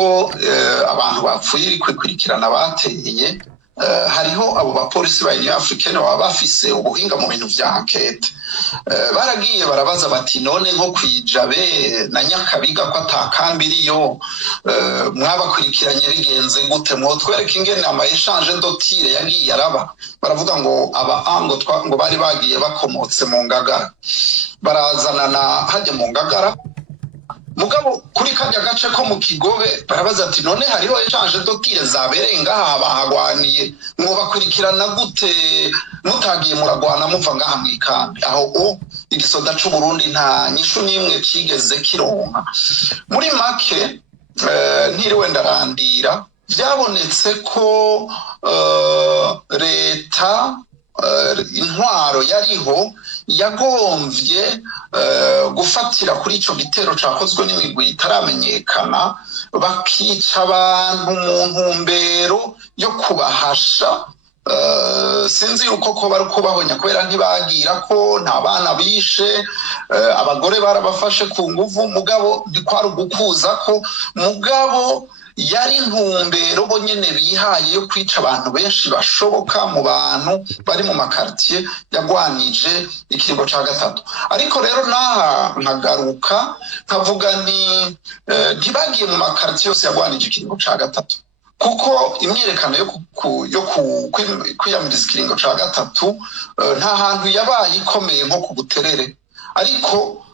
abantu bapfuye iri kwikurikirana bateye, hariho abo bapolisi ba Union Africaine baba bafise ubuhinga mu bintu vya enquête. Baragiye barabaza bati none nko kwijabe na Nyakabiga ko atakambiriyo mwabakurikiranye bigenze gute, mwotwereka ingene ama échange d'otire yagiye araba. Baravuga ngo ngo bari bagiye bakomotse mu Ngagara, barazanana hajya mu Ngagara, mugabo kuri kajya gace ko mu Kigobe barabaza ati none hariho échange d'otire zabereye ngaha bahagwaniye, mwobakurikirana gute mutagiye muragwana muva ngaha mu ikambi? Aho igisoda c'u Burundi nta nyishu nimwe cigeze kironka. Muri make ntiriwe ndarandira, vyabonetse ko leta intwaro yariho yagomvye gufatira kuri ico gitero cakozwe n'imigwi itaramenyekana, bakica abantu mu ntumbero yo kubahasha. Sinzi yuko ko bari kubahonya kubera ntibagira ko nta bana bishe, abagore barabafashe ku nguvu, mugabo ndikwari ugukuza ko mugabo yari intumbero bo nyene bihaye yo kwica abantu benshi bashoboka mu bantu bari mu makartier yagwanije ikiringo ca gatatu. Ariko rero naha nkagaruka nkavuga ntibagiye mu makartier yose yagwanije ikiringo ca gatatu, kuko imyerekano yo kwiyamiriza ikiringo ca gatatu nta hantu yabaye ikomeye nko ku Buterere. Ariko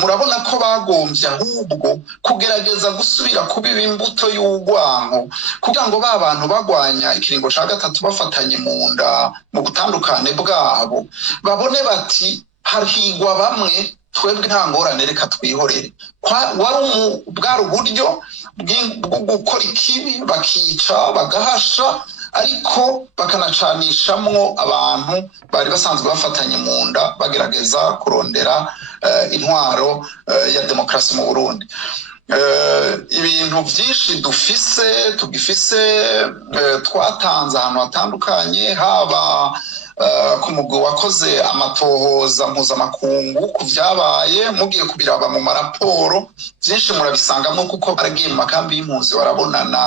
murabona ko bagomvye ahubwo kugerageza gusubira kubiba imbuto y'urwanko kugira ngo ba bantu bagwanya ikiringo ca gatatu bafatanye mu nda mu butandukane bwabo babone bati harhigwa bamwe, twebwe nta ngorane reka twihorere. Bwari uburyo bwo gukora ikibi, bakica bagahasha, ariko bakanacanishamwo abantu bari basanzwe bafatanye mu nda bagerageza kurondera intwaro ya demokarasi mu Burundi. Ibintu byinshi tugifise twatanze ahantu hatandukanye, haba ku mugwi wakoze amatohoza mpuzamakungu ku byabaye, mugiye kubiraba mu maraporo byinshi murabisangamo, kuko baragiye mu makambi y'impunzi barabonana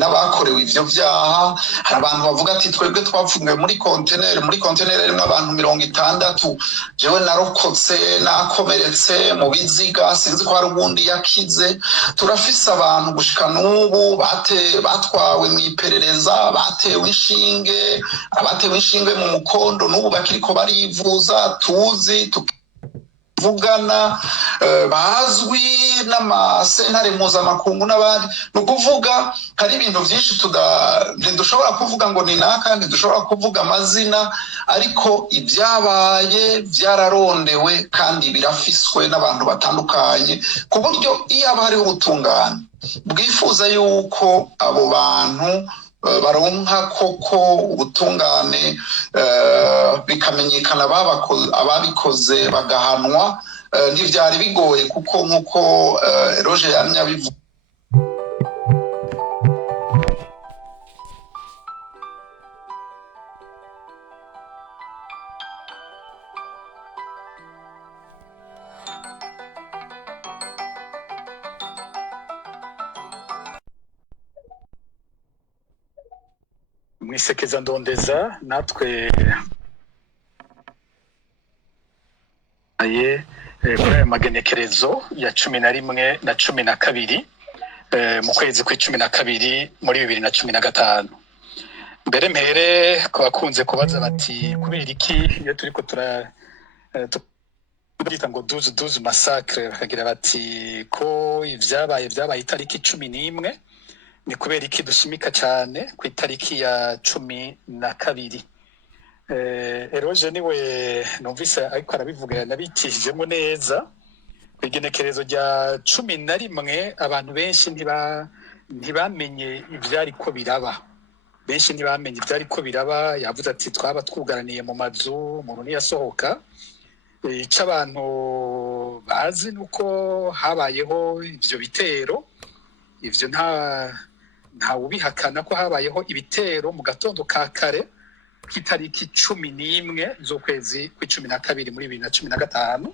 n'abakorewe ivyo vyaha. Hari abantu bavuga ati twebwe twapfungiwe muri konteneri harimo abantu 60, jewe narokotse nakomeretse mu biziga, sinzi ko hari ubundi yakize. Turafise abantu gushika n'ubu batwawe mu iperereza, batewe inshinge, abatewe inshinge mu mukondo n'ubu bakiriko barivuza, tuzi vugana bazwi n'amasentare mpuzamakungu n'abandi. Ni ukuvuga hari ibintu byinshi ntidushobora kuvuga ngo ni naka, ntidushobora kuvuga amazina, ariko ibyabaye byararondewe kandi birafiswe n'abantu batandukanye, ku buryo iyo haba hariho ubutungane bwifuza yuko abo bantu baronka koko ubutungane, bikamenyekana ababikoze bagahanwa, ntivyari bigoye, kuko nkuko Roger yamye abivuga. mwisekeza ndondeza natwe kuri ayo magenekerezo ya 11 na 12 mu kwezi kwa12 muri 2015. Mbere mpere ko bakunze kubaza bati kubera iki iyo turiko turita ngo 12 massacre, bakagira bati ko byabaye itariki 11, ni kubera iki dushimika cyane ku itariki ya 12. Eroje niwe numvise ariko arabivuga nabitijemo neza. Igenekerezo rya 11 abantu benshi ntibamenye ivyari ko biraba, yavuze ati twaba twugaraniye mu mazu, umuntu niyasohoka. Ico abantu bazi nuko habayeho ivyo bitero, ivyo nta ubihakana ko habayeho ibitero mu gatondo ka kare k'itariki 11 z'ukwezi kwa12 muri 2015.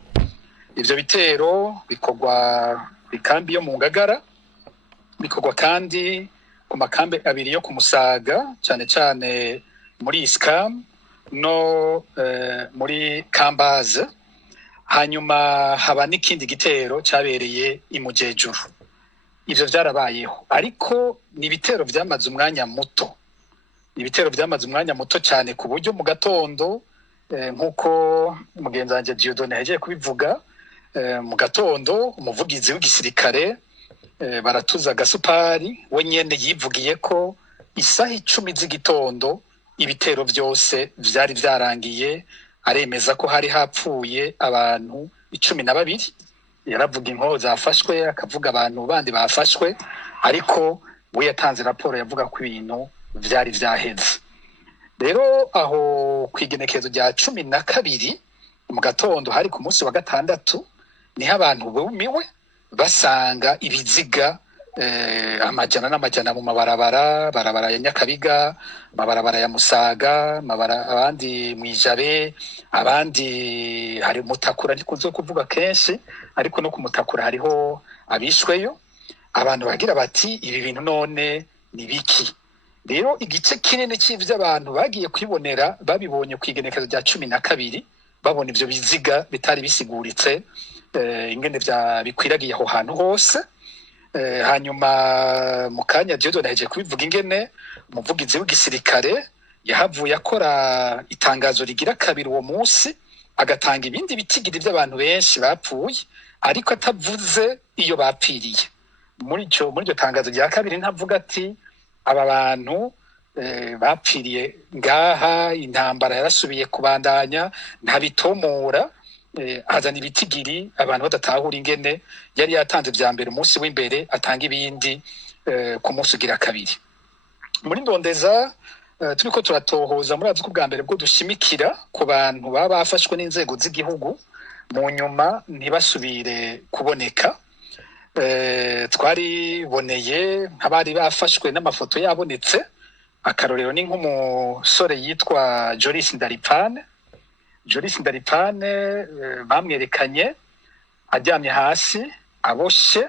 Ivyo bitero bikorwa ikambi yo mu Ngagara, bikorwa kandi ku makambi abiri yo ku Musaga, cyane cyane muri Iskam no muri Kambaze. Hanyuma haba n'ikindi gitero cyabereye i Mujejuru. Ivyo vyarabayeho, ariko ni ibitero vyamaze umwanya muto. Cyane ku buryo mu gatondo, nkuko mugenzi wanje Dieudonné yagiye kubivuga, mu gatondo umuvugizi w'igisirikare Baratuza Gasupari we nyene yivugiye ko isaha 10 z'igitondo ibitero byose vyari vyarangiye, aremeza ko hari hapfuye abantu 12. Yaravuga inko zafashwe, akavuga abantu bandi bafashwe, ariko we yatanze raporo yavuga ko ibintu vyari vyaheze. Rero aho kwigenekezo rya 12 mu gatondo, hari ku munsi wa gatandatu, niho abantu bumiwe basanga ibiziga amajana n'amajana mu barabara ya Nyakabiga, mabarabara ya Musaga, abandi mwijabe, abandi hari Mutakura ndikunze kuvuga kenshi, ariko no ku Mutakura hariho abishweyo. Abantu bagira bati ibi bintu none ni biki? Rero igice kinini cy'ivyo abantu bagiye kwibonera, babibonye kwigenekezo rya 12, babona ivyo biziga bitari bisiguritse ingene bikwiragiye aho hantu hose. Hanyuma mu kanya Dieudonné yaje kubivuga ingene umuvugizi w'igisirikare yahavuye akora itangazo rigira kabiri uwo munsi, agatanga ibindi bitigiri by'abantu benshi bapfuye, ariko atavuze iyo bapfiriye. Muri iryo tangazo rya kabiri ntavuga ati aba bantu bapfiriye ngaha, intambara yarasubiye kubandanya, ntabitomora. Hazana ibitigiri abantu badatahura ingene yari yatanze bya mbere umunsi w'imbere, atanga ibindi ku munsi ugira kabiri. muri ndondeza turiko turatohoza murazi ko bwa mbere bwo dushimikira ku bantu baba bafashwe n'inzego z'igihugu mu nyuma ntibasubire kuboneka. Twariboneye nk'abari bafashwe n'amafoto yabonetse, akarorero ni nk'umusore yitwa Joris Ndaripane. Joris Ndaripane bamwerekanye aryamye hasi aboshe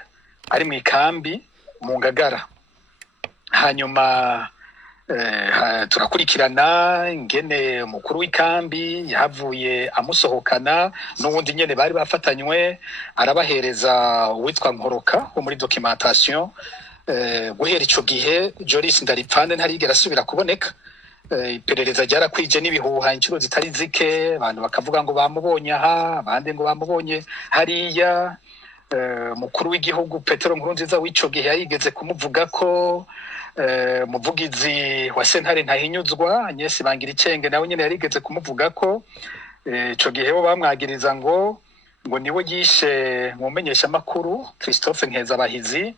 ari mu ikambi mu Ngagara. Hanyuma turakurikirana ingene umukuru w'ikambi yahavuye amusohokana n'ubundi nyene bari bafatanywe, arabahereza uwitwa Nkoroka wo muri documentation. Guhera ico gihe Joris Ndaripfane ntarigera asubira kuboneka. Iperereza ryarakwije n'ibihuha inshuro zitari zike, abantu bakavuga ngo bamubonye aha, abandi ngo bamubonye hariya. Mukuru w'igihugu Petero Nkurunziza w'ico gihe yayigeze kumuvuga ko muvugizi wa sentare Ntahinyuzwa Agnes Bangiricenge nawe nyene yarigeze kumuvuga ko ico gihe bo bamwagiriza ngo niwe yishe mumenyesha makuru Christophe Nkezabahizi.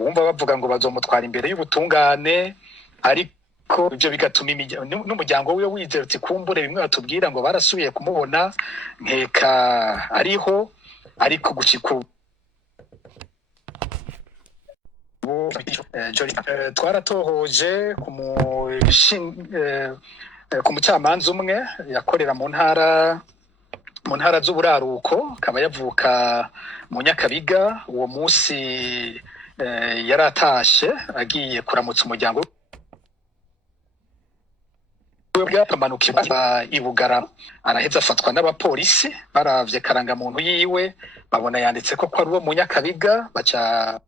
Wumva bavuga ngo bazomutwara imbere y'ubutungane, ariko ibyo bigatuma n'umuryango wiwe wizera uti kumbure bimwe batubwira ngo barasubiye kumubona nkeka ariho, ariko gushika twaratohoje ku mucamanza umwe yakorera mu ntara z'uburaruko, akaba yavuka mu Nyakabiga. Uwo munsi yaratashe agiye kuramutsa umuryango bwapamanuka i Bugarama, araheza afatwa n'abapolisi. Baravye karangamuntu yiwe babona yanditse ko ari uwo mu Nyakabiga, baca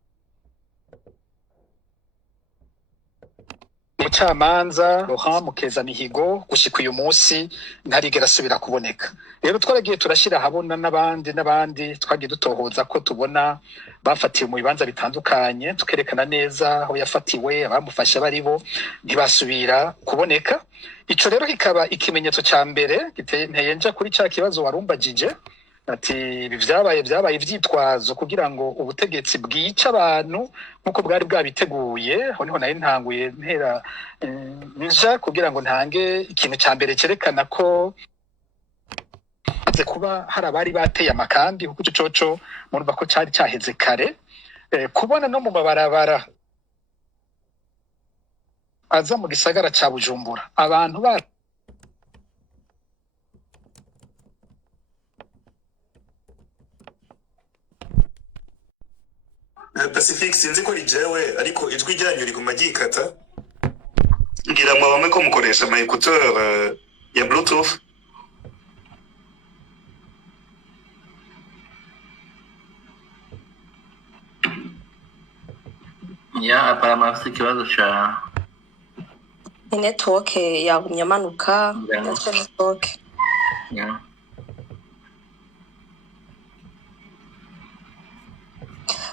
umucamanza Laurent Mukezamihigo gushika uyu munsi ntarigera asubira kuboneka. Rero twaragiye turashira habona n'abandi twagiye dutohoza ko tubona bafatiwe mu bibanza bitandukanye, tukerekana neza aho yafatiwe, abamufasha baribo ntibasubira kuboneka. Ico rero kikaba ikimenyetso ca mbere giteye nja kuri ca kibazo warumbajije ati byabaye ivyitwazo kugira ngo ubutegetsi bwica abantu nkuko bwari bwabiteguye. Aho niho nari ntanguye ntera nja kugira ngo ntange ikintu ca mbere cerekana ko aze kuba hari abari bateye amakambi, kuko ico coco murumva ko cari caheze kare. Kubona no mu mabarabara aza mu gisagara ca Bujumbura abantu Pacifique sinzi ko rijewe, ariko ijwi ryanyu riguma ryikata. Ngira mwabame ko mukoresha ama écouteurs ya Bluetooth. Ya apparemment afite ikibazo ca network yagumye amanuka, ndetse network. ya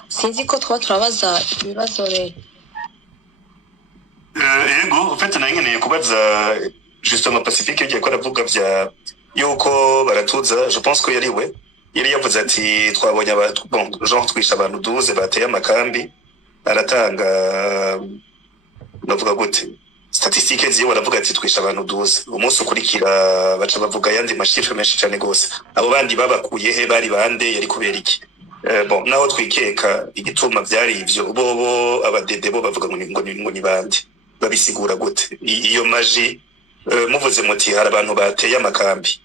Sinzi ko twaba turabaza ibibazo rero. Yego, en fait nkeneye kubaza justement Pacifique yagiye ko aravuga vya yuko baratuza. Je pense ko yari yavuze ati twabonye abantu bon genre twisha abantu 12 bateye amakambi. Aratanga navuga gute statistique ziyo baravuga ati twisha abantu 12. Umunsi ukurikira baca bavuga yandi mashifre menshi cyane gose. Abo bandi babakuye he, bari bande, yari kubera iki? Bon naho twikeka igituma byari ivyo bobo abadede bo bavuga ngo ni bande, babisigura gute iyo maji? Muvuze muti hari abantu bateye amakambi,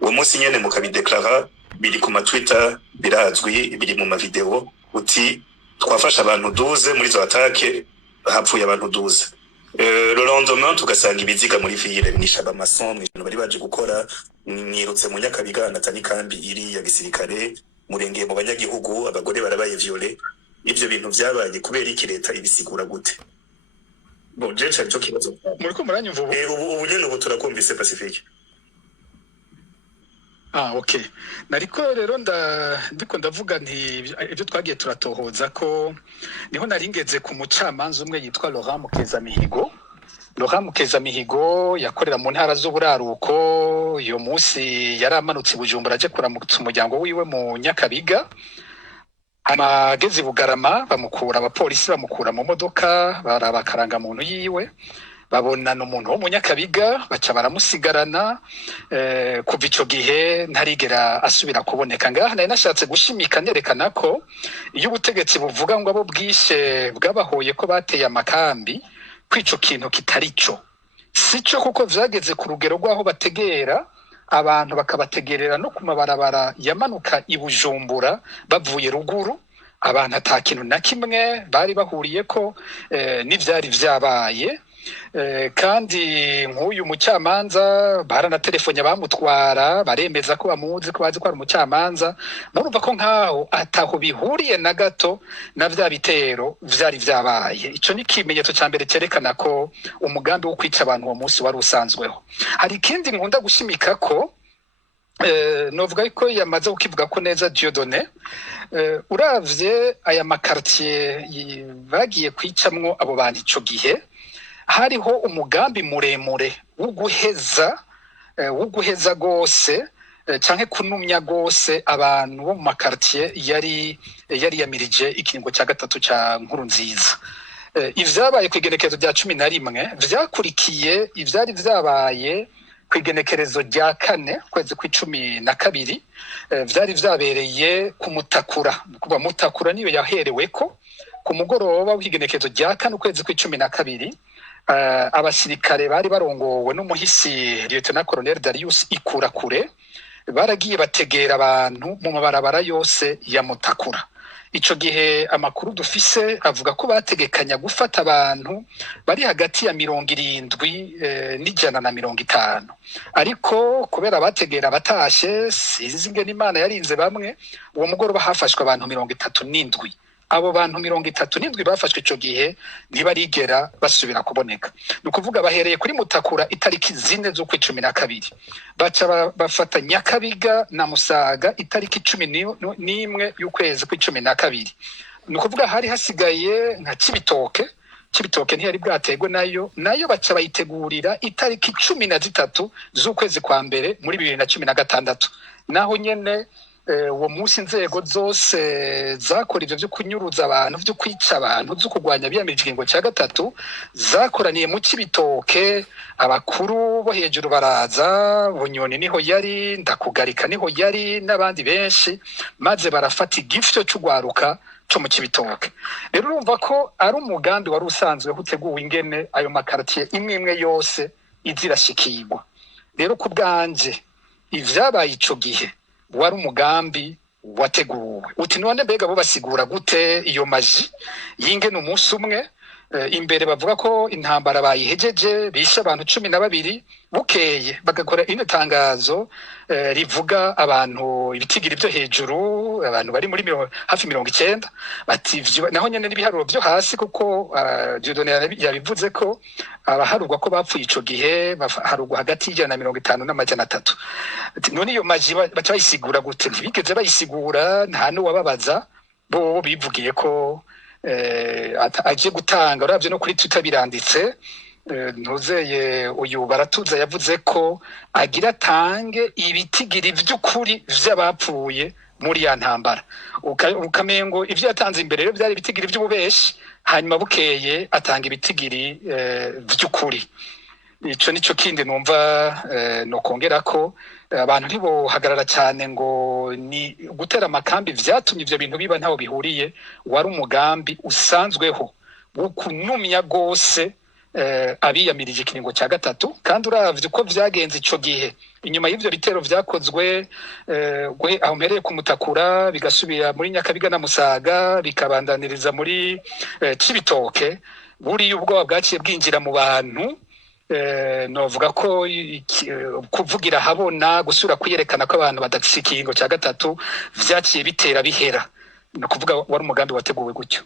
uwo munsi nyene mukabideklara, biri ku Twitter, birazwi, biri mu mavideo, uti twafasha abantu 12 muri zo atake, hapfuye abantu 12. Le lendemain tugasanga ibiziga muri ville mwishaba mason bari baje gukora, mwirutse mu Nyakabiga natani kambi iri ya gisirikare, murengeye mu banyagihugu, abagore barabaye violé. Ivyo bintu vyabaye kubera iki leta ibisigura gute? Bon, je cyari cyo kibazo. Muriko muranyumva ubu? Ubu nyene ubu turakumvise Pacifique. Okay. Nariko rero ndiko ndavuga nti ibyo twagiye turatohoza ko niho naringeze ku mucamanza umwe yitwa Laurent Mukezamihigo. Laurent Mukezamihigo yakorera mu ntara z'uburaruko. Iyo munsi yaramanutse Bujumbura aje kuramutsa umuryango wiwe mu Nyakabiga. amagezi Bugarama bamukura abapolisi bamukura mu modoka barabakaranga muntu yiwe babonana umuntu w'umunyakabiga baca baramusigarana kuva ico gihe ntarigera asubira kuboneka ngaha nari nashatse gushimika nerekana ko iyo ubutegetsi buvuga ngo abo bwishe bwabahoye ko bateye amakambi kwico kintu kitari cyo sico kuko vyageze ku rugero rw'aho bategera abantu bakabategerera no ku mabarabara yamanuka i Bujumbura bavuye ruguru abantu ata kintu na kimwe bari bahuriye ko n'ivyari vyabaye kandi nk'uyu mucamanza baranatelefone bamutwara baremeza ko bamuzi ko bazi ko ari umucamanza murumva ko nkaho ataho bihuriye na gato na vya bitero vyari vyabaye ico ni kimenyetso ca mbere cerekana ko umugambi wo kwica abantu uwo munsi wari usanzweho hari ikindi nkunda gushimika ko novuga ko yamaze kukivuga ko neza Dieudonné uravye aya makartier bagiye kwicamwo abo bantu ico gihe hariho umugambi muremure wo guheza gose canke kunumya gose abantu bo mu makartier yari yamirije ikiringo ca gatatu ca nkuru nziza ivyabaye kwigenekerezo rya 11 vyakurikiye ivyari vyabaye kwigenekerezo rya 4 kwezi kwa12 vyari vyabereye kumutakura kuba mutakura niyo yahereweko ku mugoroba w'igenekerezo rya 4 kwezi kwa12 abasirikare bari barongowe n'umuhisi Lieutenant Colonel Darius Ikurakure baragiye bategera abantu mu mabarabara yose ya Mutakura ico gihe amakuru dufise avuga ko bategekanya gufata abantu bari hagati ya 70 n'ijana na 50 ariko kubera bategera batashe sinzi ingene Imana yarinze bamwe uwo mugoroba hafashwe abantu 37 abo bantu 37 bafashwe ico gihe ntibarigera basubira kuboneka nukuvuga bahereye kuri Mutakura itariki 4 zo kwa12 baca bafata Nyakabiga na Musaga itariki 11 y'ukwezi kwa12 nukuvuga hari hasigaye nka Cibitoke ntiyari bwategwe nayo baca bayitegurira itariki 13 z'ukwezi kwa mbere muri 2016 naho nyene uwo munsi inzego zose zakora ivyo vyo kunyuruza abantu vyo kwica abantu vyo kurwanya biyamirije ikiringo ca gatatu zakoraniye mu Cibitoke abakuru bo hejuru baraza Bunyoni niho yari Ndakugarika niho yari n'abandi benshi maze barafata igifyo c'ugwaruka co mu Cibitoke rero urumva ko ari umugambi wari usanzwe uteguwe ingene ayo makartier imwe yose izirashikirwa rero ku bwanje ivyabaye ico gihe wari umugambi wateguwe uti none mbega bo basigura gute iyo maji yingene umunsi umwe imbere bavuga ko intambara bayihejeje bisha abantu 12 bukeye bagakora ino tangazo rivuga abantu ibitigiri byo hejuru abantu bari muri hafi 90 bati naho nyene n'ibiharuro byo hasi kuko Dieudonné yabivuze ko abaharugwa ko bapfuye ico gihe baharugwa hagati y'ijana na 50 n'amajana 3 none iyo maji baca bayisigura gute ntibigeze bayisigura nta n'uwababaza bo bivugiye ko aje gutanga uravye no kuri Twitter biranditse ntuzeye uyu baratuza yavuze ko agira tange ibitigiri vy'ukuri vy'abapfuye muri ya ntambara ukamengo ivyo yatanze imbere rero byari ibitigiri vy'ububeshi hanyuma bukeye atanga ibitigiri vy'ukuri ico nico kindi numva no kongera ko abantu ntibohagarara cyane ngo ni gutera amakambi vyatumye ivyo bintu biba ntaho bihuriye wari umugambi usanzweho wo kunumya gose abiyamirije ikiringo ca gatatu kandi uravye uko vyagenze ico gihe inyuma y'ivyo bitero vyakozwe aho mpereye ku Mutakura bigasubira muri Nyakabiga na Musaga bikabandaniriza muri Cibitoke buriya ubwoba bwaciye bwinjira mu bantu novuga ko kuvugira habona gusura kwiyerekana ko abantu badafise ikiringo ca gatatu vyaciye bitera bihera no kuvuga wari umugambi wateguwe gutyo.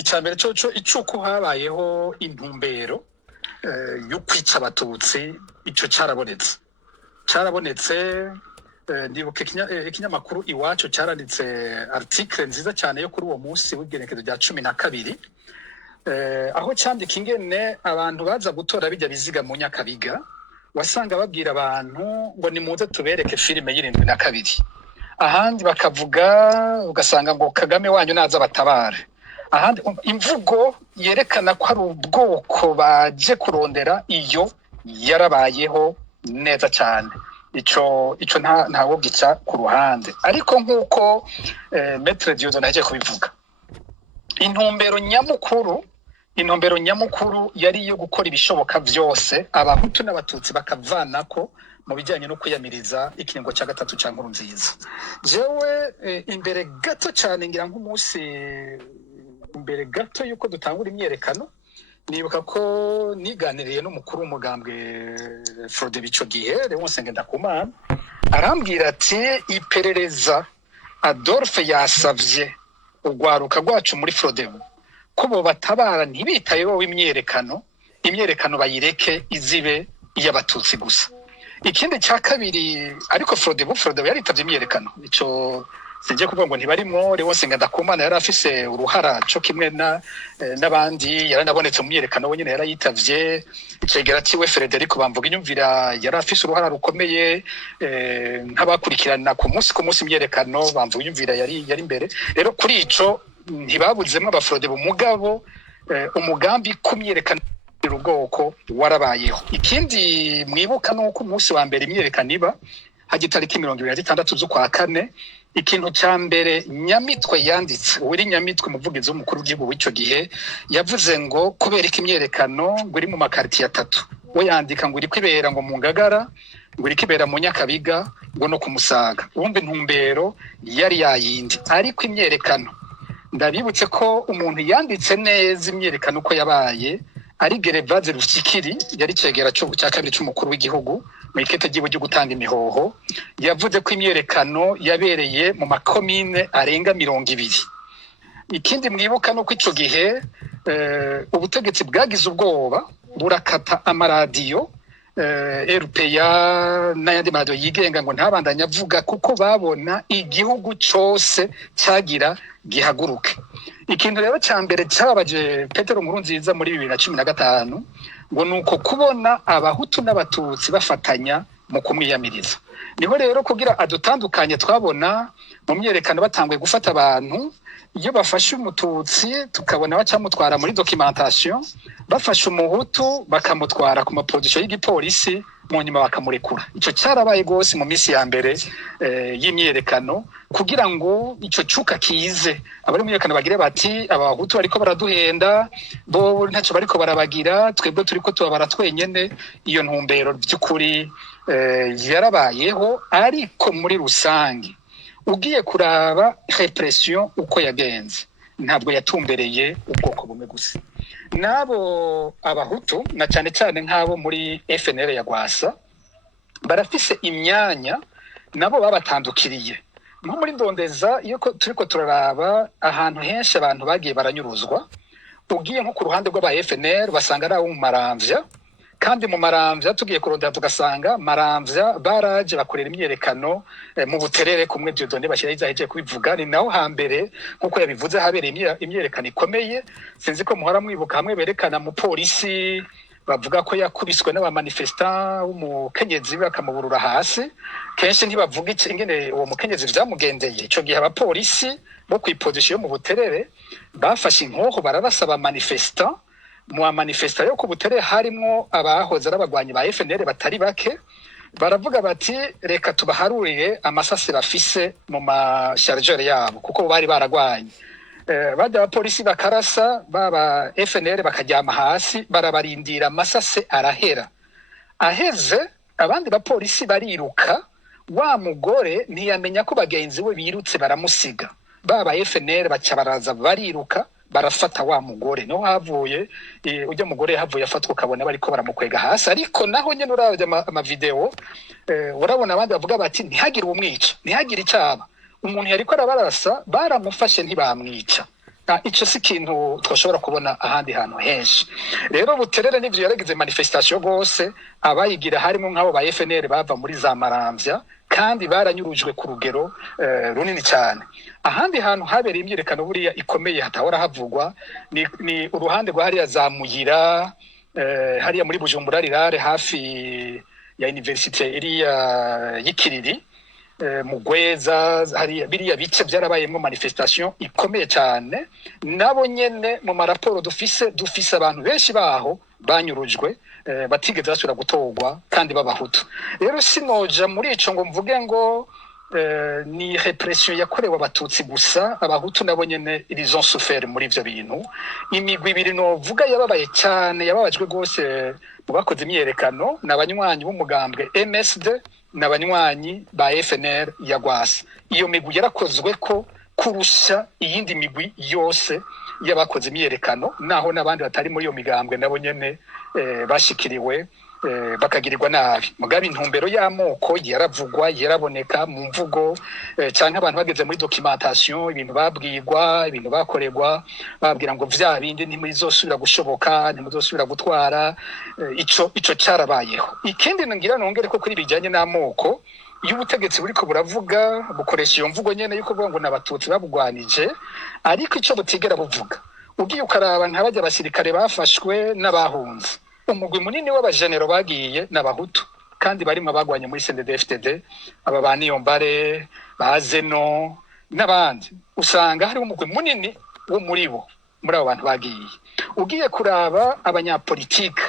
icambere cyo icuko habayeho intumbero yo kwica abatutsi ico carabonetse ndibuka ikinyamakuru iwacu cyaranditse article nziza cyane yo kuri uwo munsi w'igenekezo rya 12 aho cyandika ingene abantu baza gutora bijya biziga mu Nyakabiga wasanga babwira abantu ngo nimuze tubereke filime y'72 ahandi bakavuga ugasanga ngo Kagame wanyu naza batabare ahandi imvugo yerekana ko ari ubwoko baje kurondera iyo yarabayeho neza cyane ico ntawo gica ku ruhande ariko nkuko Maître Dieudonné aje kubivuga intumbero nyamukuru yari iyo gukora ibishoboka byose abahutu n'abatutsi bakavanako mu bijyanye no kuyamiriza ikiringo cya gatatu cya Nkurunziza jewe imbere gato cyane ngira nk'umunsi imbere gato yuko dutangura imyerekano nibuka ko niganiriye n'umukuru w'umugambwe Frode bico gihe Leonce Ngendakumana arambwira ati iperereza Adolphe yasavye urwaruka rwacu muri Frode ko bo batabara ntibitayeho imyerekano bayireke izibe iy'abatutsi gusa ikindi cya kabiri ariko Frode yaritavye imyerekano ico sinje kuvuga ngo ntibarimo Leonce Ngendakumana yari afise uruhara cyo kimwe n'abandi yaranabonetse mu myerekano wenyine yarayitavye icegera ciwe Frederico Bamvuga inyumvira yari afise uruhara rukomeye nk'abakurikirana ku munsi imyerekano Bamvuga inyumvira yari imbere rero kuri ico ntibabuzemo abafrode bumugabo umugambi kumyerekana ubwoko warabayeho ikindi mwibuka nuko umunsi wa mbere imyerekano iba hagitariki 26 z'ukwa kane ikintu cya mbere Nyamitwe yanditse uri Nyamitwe umuvugizi w'umukuru w'igihugu w'ico gihe yavuze ngo kubera imyerekano ngo iri mu makartier 3 we yandika ngo iri kwibera ngo mu Ngagara ngo iri kwibera mu Nyakabiga ngo no kumusaga wumva intumbero yari yayindi ariko imyerekano ndabibutse ko umuntu yanditse neza imyerekano uko yabaye ari Gervase Rufikiri yari cegera cya kabiri cy'umukuru w'igihugu mu ikete ryo gutanga imihoho yavuze ko imyerekano yabereye mu makomine arenga 200 ikindi mwibuka no kwico gihe ubutegetsi bwagize ubwoba burakata amaradiyo RPA n'ayandi maradiyo yigenga ngo ntabandanya avuga kuko babona igihugu cyose cyagira gihaguruke ikintu rero cya mbere cyabaje Petero Nkurunziza muri 2015 ngo nuko kubona abahutu n'abatutsi bafatanya mu kumwiyamiriza niho rero kugira adutandukanye twabona mu myerekano batangwe gufata abantu iyo bafashe umututsi tukabona bacamutwara muri documentation bafashe umuhutu bakamutwara ku maposition y'igipolisi mu nyuma bakamurekura ico cyarabaye gose mu misi ya mbere y'imyerekano kugira ngo ico cuka kize abari mu myerekano bagire bati abahutu bariko baraduhenda bo ntacyo bariko barabagira twebwe turiko tubabara twenyene iyo ntumbero by'ukuri yarabayeho ariko muri rusange ugiye kuraba repression uko yagenze ntabwo yatumbereye ubwoko bumwe gusa nabo abahutu na cyane cyane nk'abo muri FNL ya Gwasa barafise imyanya nabo babatandukiriye nko muri Ndondeza iyo turiko turaraba ahantu henshi abantu bagiye baranyuruzwa ugiye nko ku ruhande rw'aba FNL basanga ari abo mu Maramvya kandi mu Maramvya tugiye kurondera tugasanga Maramvya baraje bakorera imyerekano mu Buterere kumwe Dieudonné bashyira izaheje kubivuga ni naho hambere nkuko yabivuze habereye imyerekano ikomeye sinzi ko muhora mwibuka hamwe berekana mu polisi bavuga ko yakubiswe n'abamanifestant umukenyezi bakamuburura hasi kenshi ntibavuga ingene uwo mukenyezi byamugendeye ico gihe abapolisi bo kwiposition mu Buterere bafashe inkoho bararasaba manifestant mu manifesta yo ku Buterere harimo abahoze arabagwanyi ba FNL batari bake baravuga bati reka tubaharurire amasasi bafise mu mashargeur yabo kuko bari baragwanye bajya abapolisi bakarasa baba FNL bakajyama hasi barabarindira amasasi arahera aheze abandi bapolisi bariruka wa mugore ntiyamenya ko bagenzi we birutse baramusiga baba FNL baca baraza bariruka barafata wa mugore no havuye ujya mugore havuye afatwa ukabona bariko baramukwega hasi ariko naho nyene uravye ama video urabona abandi bavuga bati ntihagire umwica ntihagire icaba umuntu yariko arabarasa baramufashe ntibamwica ico si ikintu twashobora kubona ahandi hantu henshi. Rero Buterere n'ivyo yaragize manifestation gose, abayigira harimo nk'abo ba FNL bava muri za Maramvya kandi baranyurujwe ku rugero runini cyane. Ahandi hantu habereye imyirekano buriya ikomeye hatahora havugwa ni uruhande rwa hariya za Muyira, hariya muri Bujumbura rirare hafi ya universite iriya y'Ikiriri, Mugweza, hariya biriya bice byarabayemo manifestation ikomeye cyane. Nabo nyene mu maraporo dufise abantu benshi baho banyurujwe, batigeze basubira gutorwa kandi b'abahutu. Rero sinoja muri ico ngo mvuge ngo ni repression yakorewe abatutsi gusa, abahutu nabo nyene ils ont souffert muri ivyo bintu. Imigwi ibiri novuga yababaye cyane, yababajwe gose mu bakoze imyerekano n'abanywanyi b'umugambwe MSD n'abanywanyi ba FNL ya Gwasa. Iyo migwi yarakozwe ko kurusha iyindi migwi yose y'abakoze imyerekano, naho n'abandi batari muri iyo migambwe nabo nyene bashikiriwe bakagirirwa nabi. Mugabe intumbero y'amoko yaravugwa, yaraboneka mu mvugo, cyane abantu bageze muri documentation, ibintu babwirwa, ibintu bakorerwa, babwira ngo vya bindi ntimuzosubira gushoboka, ntimuzosubira gutwara. Ico cyarabayeho. Ikindi ngira nongere ko kuri bijanye n'amoko, iyo ubutegetsi buriko buravuga bukoresha iyo mvugo nyene yuko ngo n'abatutsi babugwanije, ariko ico butigera buvuga, ugiye ukaraba nk'abajya abasirikare bafashwe n'abahunze, umugwi munini w'abajenero bagiye n'abahutu kandi barimo bagwanye muri CNDD-FDD, aba ba Niyombare, ba Zeno n'abandi, usanga hari umugwi munini wo muri bo, muri abo bantu bagiye. Ugiye kuraba abanyapolitike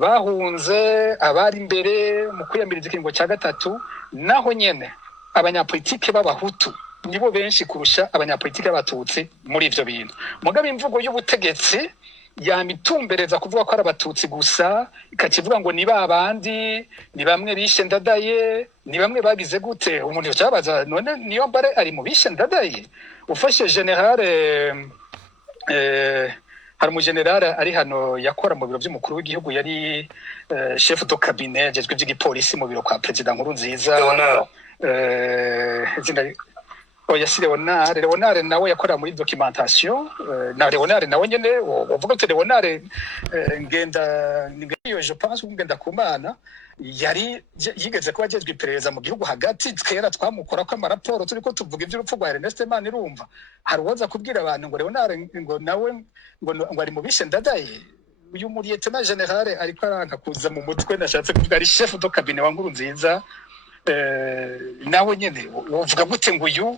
bahunze, abari imbere mu kwiyamiriza ikiringo cya gatatu, naho nyene abanyapolitike b'abahutu nibo benshi kurusha abanyapolitike b'abatutsi muri ivyo bintu. Mugabe imvugo y'ubutegetsi yamitumbereza kuvuga ko ari abatutsi gusa, ikakivuga ngo ni babandi, ni bamwe bishe Ndadaye, ni bamwe bagize gute. Umuntu yabaza none Niyombare ari mu bishe Ndadaye? Ufashe generale hari umugenerale ari hano yakora mu biro by'umukuru w'igihugu, yari chef de cabinet jejwe by'igipolisi mu biro kwa president Nkurunziza, yasi Leonard nawe yakorera muri documentation, na Leonard nawe nyene uvuga ute Leonard ngenda je pense ngenda kumana yari yigeze kuba jejwe iperereza mu gihugu hagati, twera twamukora ko amaraporo turiko tuvuga iby'urupfu rwa Ernest Manirumva. Hari uwaza kubwira abantu ngo Leonard ngo nawe ngo ari mu bishe Ndadaye? Uyu muri lieutenant general ariko aranka kuza mu mutwe, nashatse kuvuga ari chef de cabinet wa Nkurunziza. Nawe nyene uvuga gute ngo uyu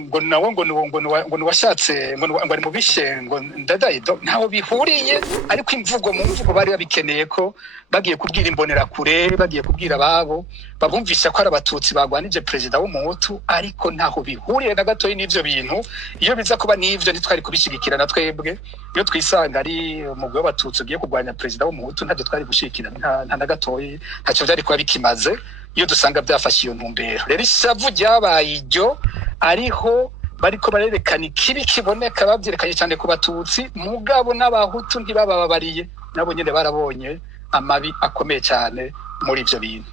ngo nawe ngo washatse ngo ari mu bishe ngo Ndadaye? Ntaho bihuriye, ariko imvugo mu mvugo bari babikeneye ko bagiye kubwira imbonera kure, bagiye kubwira ababo babumvisha ko ari abatutsi bagwanije president w'umuhutu, ariko ntaho bihuriye na gatoyi n'ivyo bintu. Iyo biza kuba n'ivyo ntitwari kubishigikira na twebwe. Iyo twisanga ari umugwi w'abatutsi ugiye kurwanya president w'umuhutu, ntavyo twari gushikira nta na gatoyi, ntacyo byari kuba bikimaze iyo dusanga byafashe iyo ntumbero. Rero ishavu ryabaye iryo, ariho bariko barerekana ikibi kiboneka, babyerekanye cyane ku batutsi, mugabo n'abahutu ntibabababariye, nabo nyene barabonye amabi akomeye cyane muri ivyo bintu.